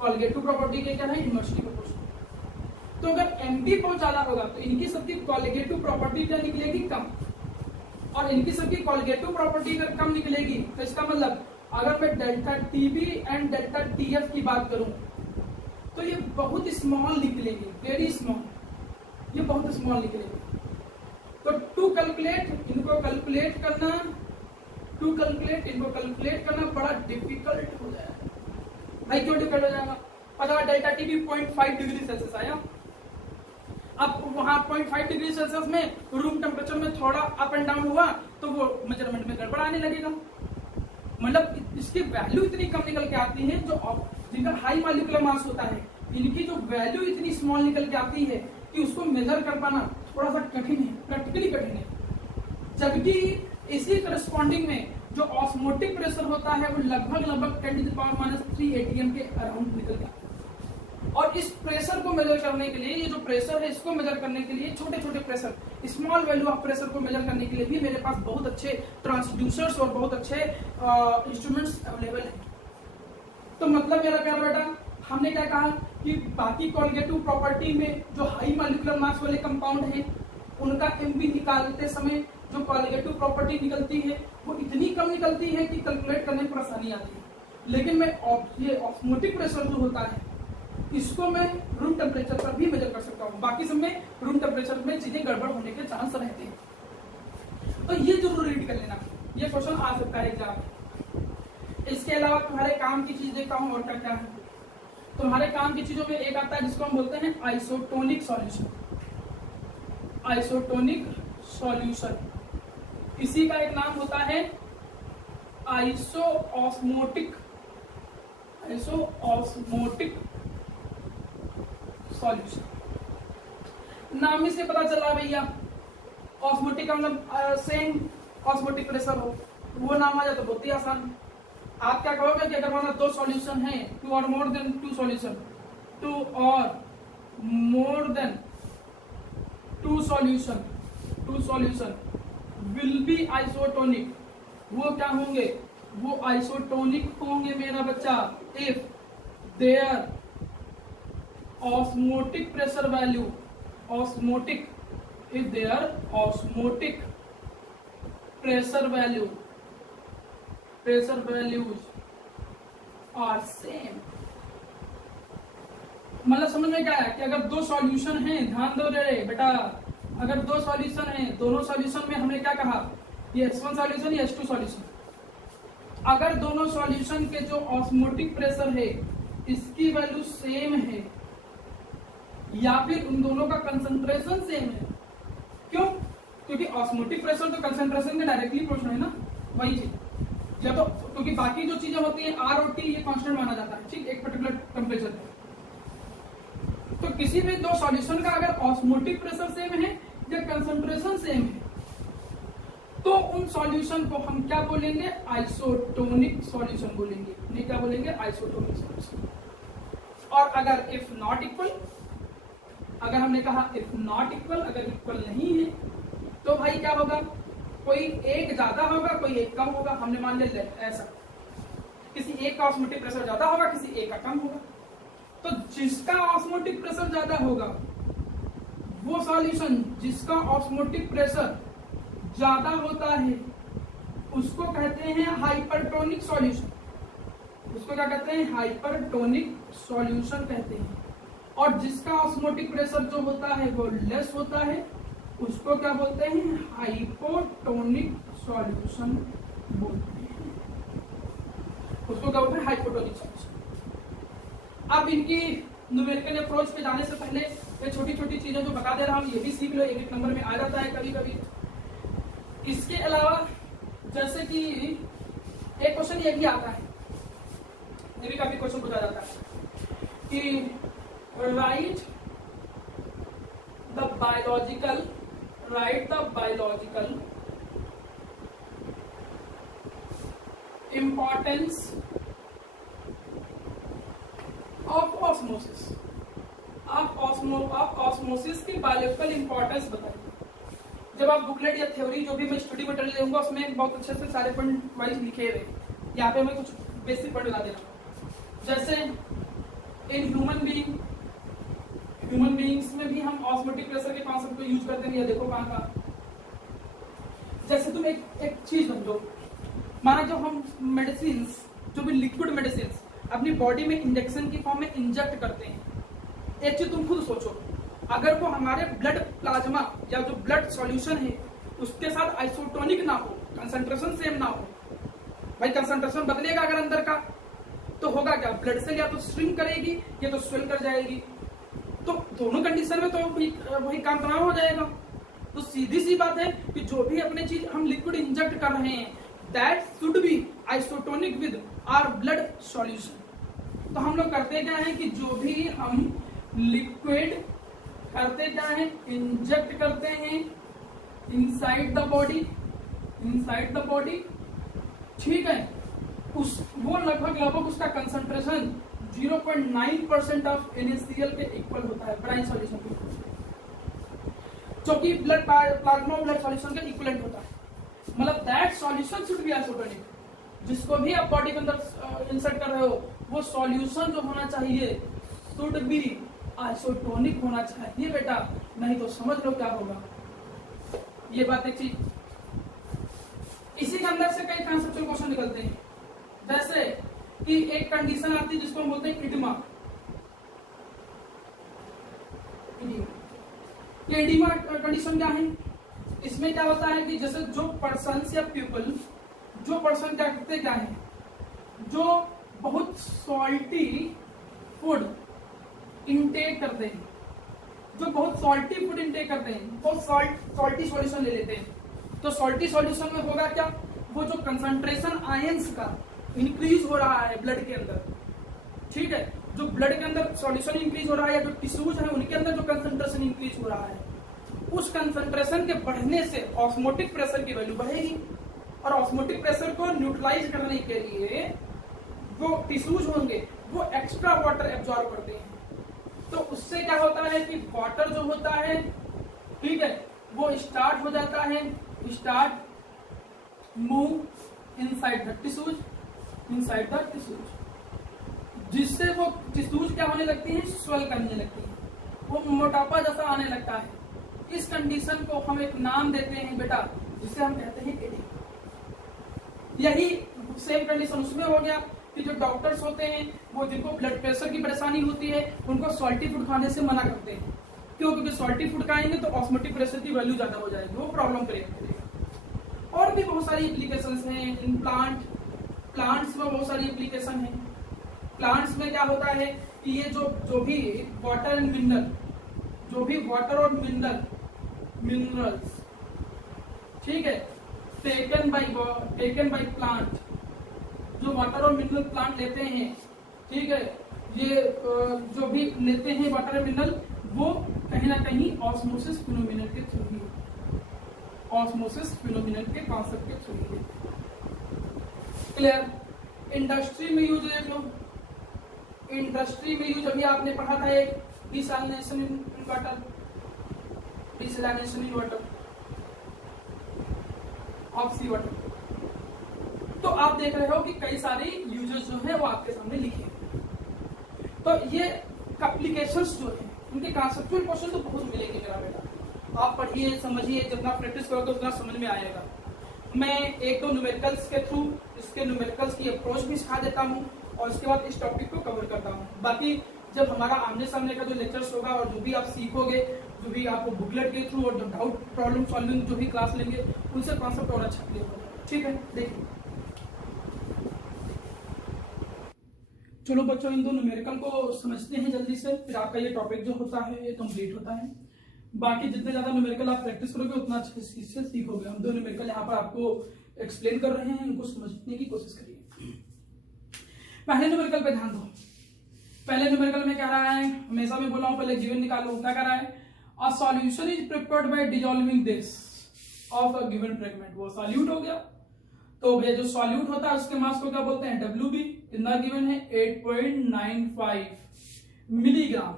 कॉलिगेटिव प्रॉपर्टी के क्या है, इनवर्सली प्रोपोर्शनल। तो अगर एमबी बहुत ज्यादा होगा तो इनकी सबकी कॉलिगेटिव प्रॉपर्टी क्या निकलेगी, कम, और इनकी सबकी कॉलिगेटिव प्रॉपर्टी अगर कम निकलेगी तो इसका मतलब अगर मैं delta TB and delta TF की बात करूं तो ये बहुत स्मॉल निकलेंगे, वेरी स्मॉल, ये बहुत स्मॉल निकलेंगे। तो टू कैलकुलेट इनको कैलकुलेट करना बड़ा डिफिकल्ट हो जाएगा। भाई क्यों डिफिकल्ट हो जाएगा, अगर डेल्टा टीबी 0.5 डिग्री सेल्सियस आया, अब वहां 0.5 डिग्री सेल्सियस में रूम टेम्परेचर में थोड़ा अप एंड डाउन हुआ तो वो मेजरमेंट में गड़बड़ आने लगेगा। मतलब इसकी वैल्यू इतनी कम निकल के आती है, जो जिनका हाई मॉलिक्यूलर मास होता है इनकी जो वैल्यू इतनी स्मॉल निकल के आती है कि उसको मेजर कर पाना थोड़ा सा कठिन है, प्रैक्टिकली कठिन है। जबकि इसी करस्पॉन्डिंग में जो ऑस्मोटिक प्रेशर होता है वो लगभग 10⁻³ atm के अराउंड निकल जाता है। और इस प्रेशर को मेजर करने के लिए, ये जो प्रेशर है इसको मेजर करने के लिए, छोटे छोटे pressure, small value of pressure को मेजर करने के लिए भी मेरे पास बहुत अच्छे ट्रांसड्यूसर्स और बहुत अच्छे इंस्ट्रूमेंट्स अवेलेबल हैं। तो मतलब मेरा प्यारा बेटा, हमने क्या कहा कि बाकी कॉलिगेटिव प्रॉपर्टी में जो हाई मॉलिक्यूलर मास वाले कंपाउंड हैं उनका एमबी निकालते समय जो कॉलिगेटिव प्रॉपर्टी निकलती है वो इतनी कम निकलती है कि कैलकुलेट करने में परेशानी आती है। लेकिन मैं ये ऑस्मोटिक प्रेशर जो होता है इसको मैं रूम टेम्परेचर पर भी मेजर कर सकता हूँ। बाकी सब में रूम टेम्परेचर में चीजें गड़बड़ होने के चांस रहते हैं। तो ये जरूर रीड कर लेना, ये क्वेश्चन आ सकता है एग्जाम में। इसके अलावा तुम्हारे काम की चीज देखता हूँ और क्या क्या है। तुम्हारे काम की चीजों में एक आता है जिसको हम बोलते हैं आइसोटोनिक सॉल्यूशन। आइसोटोनिक सॉल्यूशन, इसी का एक नाम होता है आइसोऑस्मोटिक सॉल्यूशन। नाम ही से पता चला भैया, ऑस्मोटिक का मतलब सेम ऑस्मोटिक प्रेशर हो, वो नाम आ जाए तो बहुत ही आसान। आप क्या कहोगे कि अगर हमारा दो सॉल्यूशन है, टू और more than two solution, two और more than two solution will be isotonic, वो क्या होंगे, वो आइसोटोनिक होंगे मेरा बच्चा if their osmotic pressure value, osmotic if their osmotic pressure values are same. मतलब समझ में क्या है कि अगर दो सॉल्यूशन हैं, ध्यान दो रे बेटा, अगर दो सॉल्यूशन हैं, दोनों सॉल्यूशन में हमने क्या कहा, ये H1 सॉल्यूशन, ये H2 सॉल्यूशन, अगर दोनों सॉल्यूशन के जो ऑस्मोटिक प्रेशर है इसकी वैल्यू सेम है या फिर उन दोनों का कंसंट्रेशन सेम है, क्यों, क्योंकि ऑस्मोटिक प्रेशर तो कंसंट्रेशन के डायरेक्टली प्रोपोर्शनल है ना, वही चीज। या तो क्योंकि बाकी जो चीजें होती हैं R और T ये कांस्टेंट माना जाता है, ठीक, एक पर्टिकुलर टेम्परेचर पे। तो किसी भी दो सॉल्यूशन का अगर ऑस्मोटिक प्रेशर सेम है या कंसंट्रेशन सेम है तो उन सॉल्यूशन को हम क्या बोलेंगे, आइसोटोनिक सॉल्यूशन बोलेंगे। नहीं क्या बोलेंगे, आइसोटोनिक सॉल्यूशन। और अगर इफ नॉट इक्वल, अगर हमने कहा इफ नॉट इक्वल, अगर इक्वल नहीं है तो भाई क्या होगा, कोई एक ज्यादा होगा, कोई एक कम होगा। हमने मान लिया ऐसा, किसी एक का ऑस्मोटिक प्रेशर ज्यादा होगा, किसी एक का कम होगा। तो जिसका ऑस्मोटिक प्रेशर ज्यादा होगा वो सॉल्यूशन जिसका ऑस्मोटिक प्रेशर ज्यादा होता है उसको कहते हैं हाइपरटोनिक सॉल्यूशन। उसको क्या कहते हैं? हाइपरटोनिक सॉल्यूशन कहते हैं। और जिसका ऑस्मोटिक प्रेशर जो होता है वो लेस होता है उसको क्या बोलते हैं? हाइपोटोनिक सॉल्यूशन बोलते हैं। उसको क्या बोलते हैं? Hypotonic solution. अब इनकी न्यूमेरिकल अप्रोच पे जाने से पहले ये छोटी छोटी चीजें जो बता दे रहा हूं ये भी सीख लो, एक नंबर में आ जाता है कभी कभी। इसके अलावा जैसे कि एक क्वेश्चन ये भी आता है, ये भी काफी क्वेश्चन पूछा जाता है कि right the biological importance of osmosis. आप ऑस्मोसिस की बायोलॉजिकल इंपॉर्टेंस बताइए। जब आप बुकलेट या थ्योरी जो भी मैं स्टडी मटेरियल दूंगा उसमें बहुत अच्छे से सारे पॉइंट वाइज लिखे हुए, यहाँ पे मैं कुछ बेसिक पॉइंट बता दे रहा हूँ। जैसे इन ह्यूमन बीइंग्स में भी हम ऑस्मोटिक प्रेशर के कॉन्सेप्ट को यूज करते हैं। देखो कहाँ का, जैसे तुम एक चीज समझो, माना जो हम मेडिसिन, जो भी लिक्विड मेडिसिन अपनी बॉडी में इंजेक्शन की फॉर्म में इंजेक्ट करते हैं, एक चीज तुम खुद सोचो, अगर वो हमारे ब्लड प्लाज्मा या जो ब्लड सॉल्यूशन है उसके साथ आइसोटोनिक ना हो, कंसंट्रेशन सेम ना हो, भाई कंसंट्रेशन बदलेगा अगर अंदर का तो होगा क्या? ब्लड सेल या तो श्रिंक करेगी या तो स्वेल कर जाएगी। तो दोनों कंडीशन में तो वही काम तमाम हो जाएगा। तो सीधी सी बात है कि जो भी अपने चीज हम लिक्विड इंजेक्ट कर रहे हैं that should be isotonic with our blood solution. तो हम लोग करते क्या है कि जो भी हम लिक्विड करते क्या है, इंजेक्ट करते हैं इनसाइड द बॉडी, ठीक है, वो लगभग उसका कंसंट्रेशन 0.9% ऑफ NaCl के इक्वल होता है ब्राइन सॉल्यूशन के, जो कि ब्लड प्लाज्मा ब्लड सॉल्यूशन के इक्वलेंट होता है। मतलब that solution should be isotonic. जिसको भी आप बॉडी के अंदर इंसर्ट कर रहे हो वो सॉल्यूशन जो होना चाहिए शुड बी आइसोटोनिक होना चाहिए बेटा, नहीं तो समझ लो क्या होगा। ये बात एक चीज। इसी के अंदर से कई कॉन्सेप्चुअल क्वेश्चन निकलते हैं, जैसे कि एक कंडीशन आती है जिसको हम बोलते हैं इडिमा। ये इडिमा कंडीशन क्या है? इसमें क्या होता है कि जैसे जो पर्सन या पीपल, जो पर्सन क्या करते क्या है, जो बहुत सॉल्टी फूड इंटेक करते हैं, जो बहुत सॉल्टी फूड इंटेक करते हैं, बहुत सॉल्टी सॉल्यूशन ले लेते हैं, तो सॉल्टी सॉल्यूशन में होगा क्या? वो जो कंसंट्रेशन आयंस का इंक्रीज हो रहा है ब्लड के अंदर, ठीक है, जो ब्लड के अंदर सॉल्यूशन इंक्रीज हो रहा है या जो टिश्यूज है उनके अंदर जो कंसंट्रेशन इंक्रीज हो रहा है, उस कंसंट्रेशन के बढ़ने से ऑस्मोटिक प्रेशर की वैल्यू बढ़ेगी। और ऑस्मोटिक प्रेशर को न्यूट्रलाइज करने के लिए वो टिश्यूज होंगे वो एक्स्ट्रा वाटर एब्जॉर्ब करते हैं। तो उससे क्या होता है कि वाटर जो होता है, ठीक है, वो स्टार्ट हो जाता है, start move inside the tissues, जिससे वो टिश्यूज क्या होने लगती हैं? स्वेल करने लगती है, वो मोटापा जैसा आने लगता है। इस कंडीशन को हम एक नाम देते हैं बेटा, जिसे हम कहते हैं एडिमा। यही सेम कंडीशन उसमें हो गया कि जो डॉक्टर्स होते हैं वो जिनको ब्लड प्रेशर की परेशानी होती है उनको सॉल्टी फूड खाने से मना करते हैं। क्यों? क्योंकि सॉल्टी फूड खाएंगे तो ऑस्मोटिक प्रेशर की वैल्यू ज्यादा हो जाएगी, वो प्रॉब्लम क्रिएट करेगा। और भी बहुत सारी एप्लीकेशंस हैं इन प्लांट्स में बहुत सारी एप्लीकेशन है। प्लांट्स में क्या होता है कि ये जो भी वाटर एंड मिनरल, जो भी वाटर और मिनरल्स, ठीक है, टेकन बाय प्लांट, जो वाटर और मिनरल प्लांट लेते हैं, ठीक है, ये जो भी लेते हैं वाटर और मिनरल, वो कहीं ना कहीं ऑस्मोसिस फिनोमिनन के थ्रू ही, ऑस्मोसिस फिनोमिनन के कॉन्सेप्ट के थ्रू ही। क्लियर? इंडस्ट्री में यूज देख लो, इंडस्ट्री में यूज अभी आपने पढ़ा था एक desalination in water, of sea water. तो आप देख रहे हो कि कई सारे यूजर्स जो है वो आपके सामने लिखे हैं। तो ये एप्लीकेशंस जो है उनके कॉन्सेप्चुअल क्वेश्चन तो बहुत मिलेंगे मेरा बेटा, आप पढ़िए समझिए, जितना प्रैक्टिस करोगे उतना समझ में आएगा। मैं एक दो न्यूमेरिकल्स के थ्रू इसके न्यूमेरिकल्स की अप्रोच भी सिखा देता हूँ और उसके बाद इस टॉपिक को कवर करता हूँ। बाकी जब हमारा आमने सामने का जो लेक्चर्स होगा और जो भी आप सीखोगे, जो भी आपको बुकलेट के थ्रू और जो डाउट प्रॉब्लम सॉल्विंग जो भी क्लास लेंगे उनसे कॉन्सेप्ट और अच्छा क्लियर होगा। ठीक है, देखिए चलो बच्चों इन दो न्यूमेरिकल को समझते हैं जल्दी से, फिर आपका ये टॉपिक जो होता है ये कंप्लीट होता है। बाकी जितने ज्यादा न्यूमेरिकल आप प्रैक्टिस करोगे उतना अच्छे से सीखोगे। हम दो न्यूमेरिकल यहाँ पर आपको एक्सप्लेन कर रहे हैं, इनको समझने की कोशिश करिए। पहले न्यूमेरिकल पे ध्यान दो। पहले न्यूमेरिकल में क्या रहा है, हमेशा मैं बोला हूं पहले गिवन निकालो। क्या कर रहा है, a solution is prepared by dissolving this of a given fragment. वो सॉल्यूट हो गया, तो भैया जो सॉल्यूट होता है उसके मास को क्या बोलते हैं, WB। कितना गिवन है, 8.95 मिलीग्राम।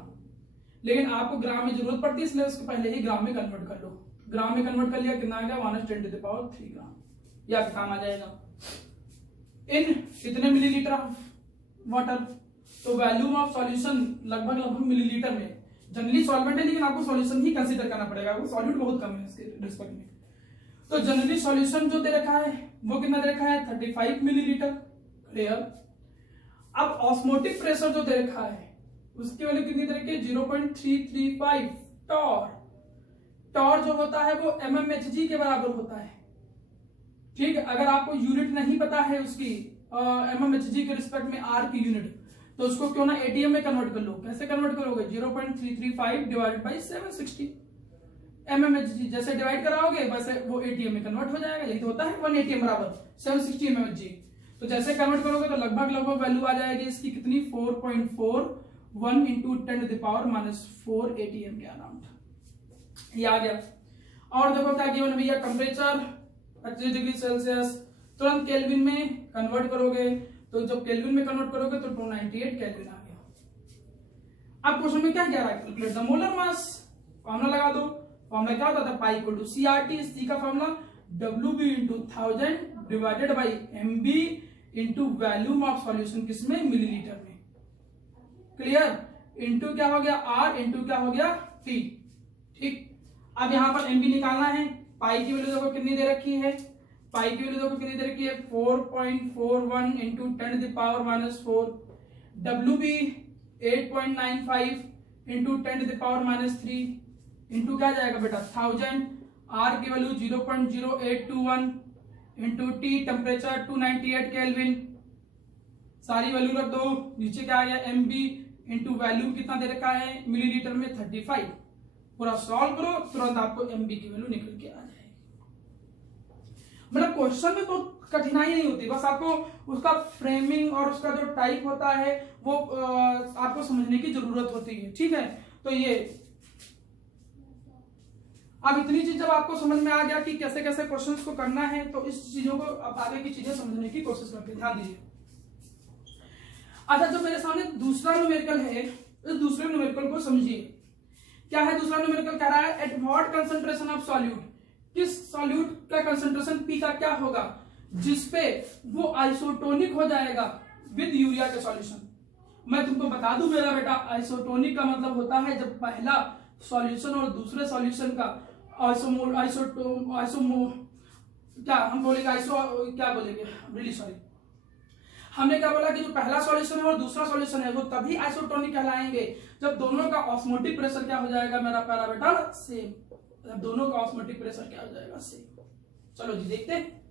लेकिन आपको ग्राम में जरूरत पड़ती है इसलिए उसके पहले ही ग्राम में कन्वर्ट कर लो। ग्राम में कन्वर्ट कर लिया, कितना आ गया, 1×10⁻³ ग्राम, या काम आ जाएगा। इन कितने मिलीलीटर ऑफ वाटर, तो वैल्यूम ऑफ सॉल्यूशन लगभग मिलीलीटर में। जनरली सॉल्वेंट है लेकिन आपको सॉल्यूशन ही कंसीडर करना पड़ेगा, वो सॉल्यूट बहुत कम है इसके रिस्पेक्ट में। तो जनरली सॉल्यूशन जो दे रखा है वो कितना दे रखा है, 35 मिलीलीटर। क्लियर। अब ऑस्मोटिक प्रेशर जो दे रखा है उसकी वैल्यू कितनी दे रखी है, 0.335 टॉर। टॉर जो होता है वो mmHg के बराबर होता है। ठीक है, अगर आपको यूनिट नहीं पता है उसकी mmHg के रिस्पेक्ट में आर की यूनिट, तो उसको क्यों ना एटीएम में कन्वर्ट कर लो। कैसे कन्वर्ट करोगे, 0.335 डिवाइडेड बाई 760 mmHg। जैसे डिवाइड कराओगे वैसे वो एटीएम में कन्वर्ट हो जाएगा। यही तो होता है 1 एटीएम बराबर 760 mmHg। तो जैसे कन्वर्ट करोगे तो लगभग वैल्यू आ जाएगी इसकी कितनी, 4.41 इंटू 10⁻⁻4 एटीएम के अराउंड। ये आ गया। और देखो क्या गिवन भैया, टेम्परेचर 25 डिग्री सेल्सियस, तुरंत केल्विन में कन्वर्ट करोगे, तो जब केल्विन में कन्वर्ट करोगे तो 298 केल्विन आ गया। अब क्वेश्चन में क्या कह रहा है, calculate the molar mass. Formula लगा दो। फॉर्मूला क्या होता था, पाई इक्वल टू CRT। सी का formula WB into 1000 divided by MB into volume of solution किसमें, मिलीलीटर में। क्लियर। इंटू क्या हो गया, R इंटू क्या हो गया, T। ठीक, अब यहां पर MB निकालना है। पाई की वैल्यू देखो कितनी दे रखी है, पाई की वैल्यू देखो कितनी दे रखी है, 4.41 इंटू 10⁻⁻4। WB 8.95 इंटू 10⁻³ इंटू क्या जाएगा बेटा 1000। R की value 0.0821 into T temperature 298 kelvin. सारी वैल्यू रख दो। नीचे क्या आ गया, MB इंटू वैल्यू कितना दे रखा है मिलीलीटर में 35। पूरा सॉल्व करो, तुरंत आपको MB की वैल्यू निकल के आ जाएगी। मतलब क्वेश्चन में तो कठिनाई नहीं होती, बस आपको उसका फ्रेमिंग और उसका जो टाइप होता है वो आपको समझने की जरूरत होती है। ठीक है, तो ये अब इतनी चीज जब आपको समझ में आ गया कि कैसे कैसे क्वेश्चंस को करना है, तो इस चीजों को अब आगे की चीजें समझने की कोशिश करके ध्यान दीजिए। अच्छा, जो मेरे सामने दूसरा न्यूमेरिकल है, इस दूसरे न्यूमेरिकल को समझिए। क्या है दूसरा न्यूमेरिकल, कह रहा है at what concentration of solute, किस सॉल्यूट का कंसंट्रेशन P का क्या होगा जिसपे वो आइसोटोनिक हो जाएगा विद यूरिया के सॉल्यूशन। मैं तुमको बता दूं मेरा बेटा, आइसोटोनिक का मतलब होता है जब पहला सॉल्यूशन और दूसरे सॉल्यूशन का क्या हम बोलेंगे, क्या बोलेंगे, रियली सॉरी, हमने क्या बोला कि जो पहला सॉल्यूशन है और दूसरा सॉल्यूशन है वो तभी आइसोटोनिक कहलाएंगे जब दोनों का ऑस्मोटिक प्रेशर क्या हो जाएगा मेरा प्यारा बेटा, सेम। जब दोनों का ऑस्मोटिक प्रेशर क्या हो जाएगा, सेम। चलो जी देखते हैं,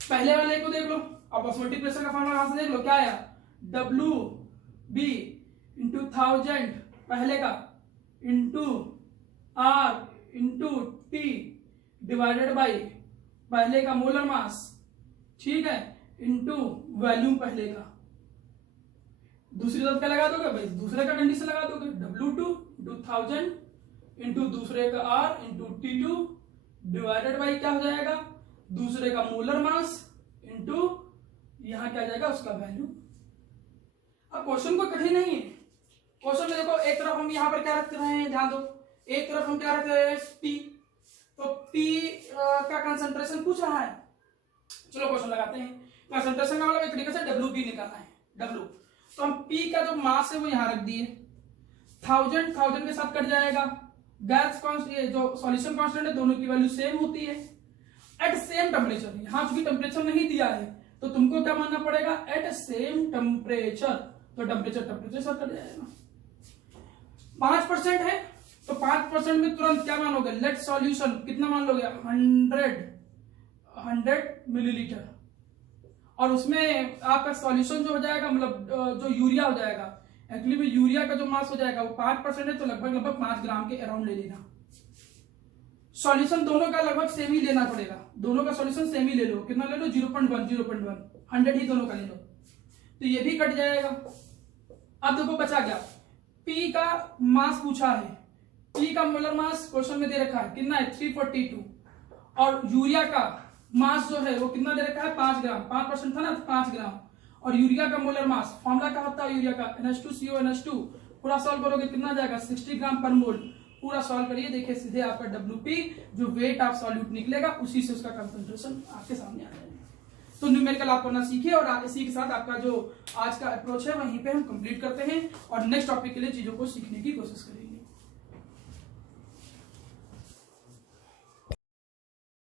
पहले वाले को देख लो। अब ऑस्मोटिक प्रेशर का फॉर्मूला कहां से देख लो, क्या आया, WB इंटू 1000 पहले का into R into T divided by पहले का मोलर मास, ठीक है, इंटू वैल्यूम पहले का। दूसरी तरफ क्या लगा दोगे भाई, दूसरे का कंडीशन लगा दोगे, W2 इंटू 1000 इंटू दूसरे का R into T2 divided by क्या हो जाएगा, दूसरे का मोलर मास इंटू यहां क्या जाएगा उसका वैल्यू। अब क्वेश्चन को कठिन नहीं है। क्वेश्चन में देखो, एक तरफ हम यहां पर क्या रख रहे हैं, ध्यान दो, एक तरफ हम क्या रख रहे हैं P, तो P का कंसंट्रेशन पूछ रहा है चलो क्वेश्चन लगाते हैं। कंसंट्रेशन का मतलब एक तरीके से WP निकालना है, W। तो हम P का जो मास है वो यहाँ रख दिए, 1000 के साथ कट जाएगा। गैस कांस्टेंट, जो सॉल्यूशन कांस्टेंट है, दोनों की वैल्यू सेम होती है। एट सेम टेम्परेचर, यहाँ चूंकि टेम्परेचर नहीं दिया है तो तुमको क्या मानना पड़ेगा, एट सेम टेम्परेचर, तो टेम्परेचर साथ कट जाएगा। 5% है तो 5% में तुरंत क्या मानोगे, लेट सॉल्यूशन कितना मान लोगे, 100 मिलीलीटर। और उसमें आपका सॉल्यूशन जो हो जाएगा, मतलब जो यूरिया हो जाएगा, एक्चुअली में यूरिया का जो मास हो जाएगा वो 5% है, तो लगभग 5 ग्राम के अराउंड ले लेना। सॉल्यूशन दोनों का लगभग सेम ही लेना पड़ेगा, दोनों का सॉल्यूशन सेम ही ले लो। कितना ले लो, 0.1 100 ही दोनों का ले लो, तो ये भी कट जाएगा। अब देखो बचा गया, P का मास पूछा है, P का मोलर मास क्वेश्चन में दे रखा है कितना है, 342। और यूरिया का मास जो है वो कितना दे रखा है, 5 ग्राम, 5% था ना, 5 ग्राम। और यूरिया का मोलर मास, फॉर्मूला क्या होता है यूरिया का, NH2CO NH2। पूरा सॉल्व करोगे कितना जाएगा, 60 ग्राम पर मोल। पूरा सॉल्व करिए, देखिए सीधे आपका WP जो वेट ऑफ सॉल्यूट निकलेगा उसी से उसका कंसंट्रेशन आपके सामने आ जाएगा। तो न्यूमेरिकल आप करना सीखिए, और इसी के साथ आपका जो आज का अप्रोच है वहीं पे हम कंप्लीट करते हैं और नेक्स्ट टॉपिक के लिए चीजों को सीखने की कोशिश करेंगे।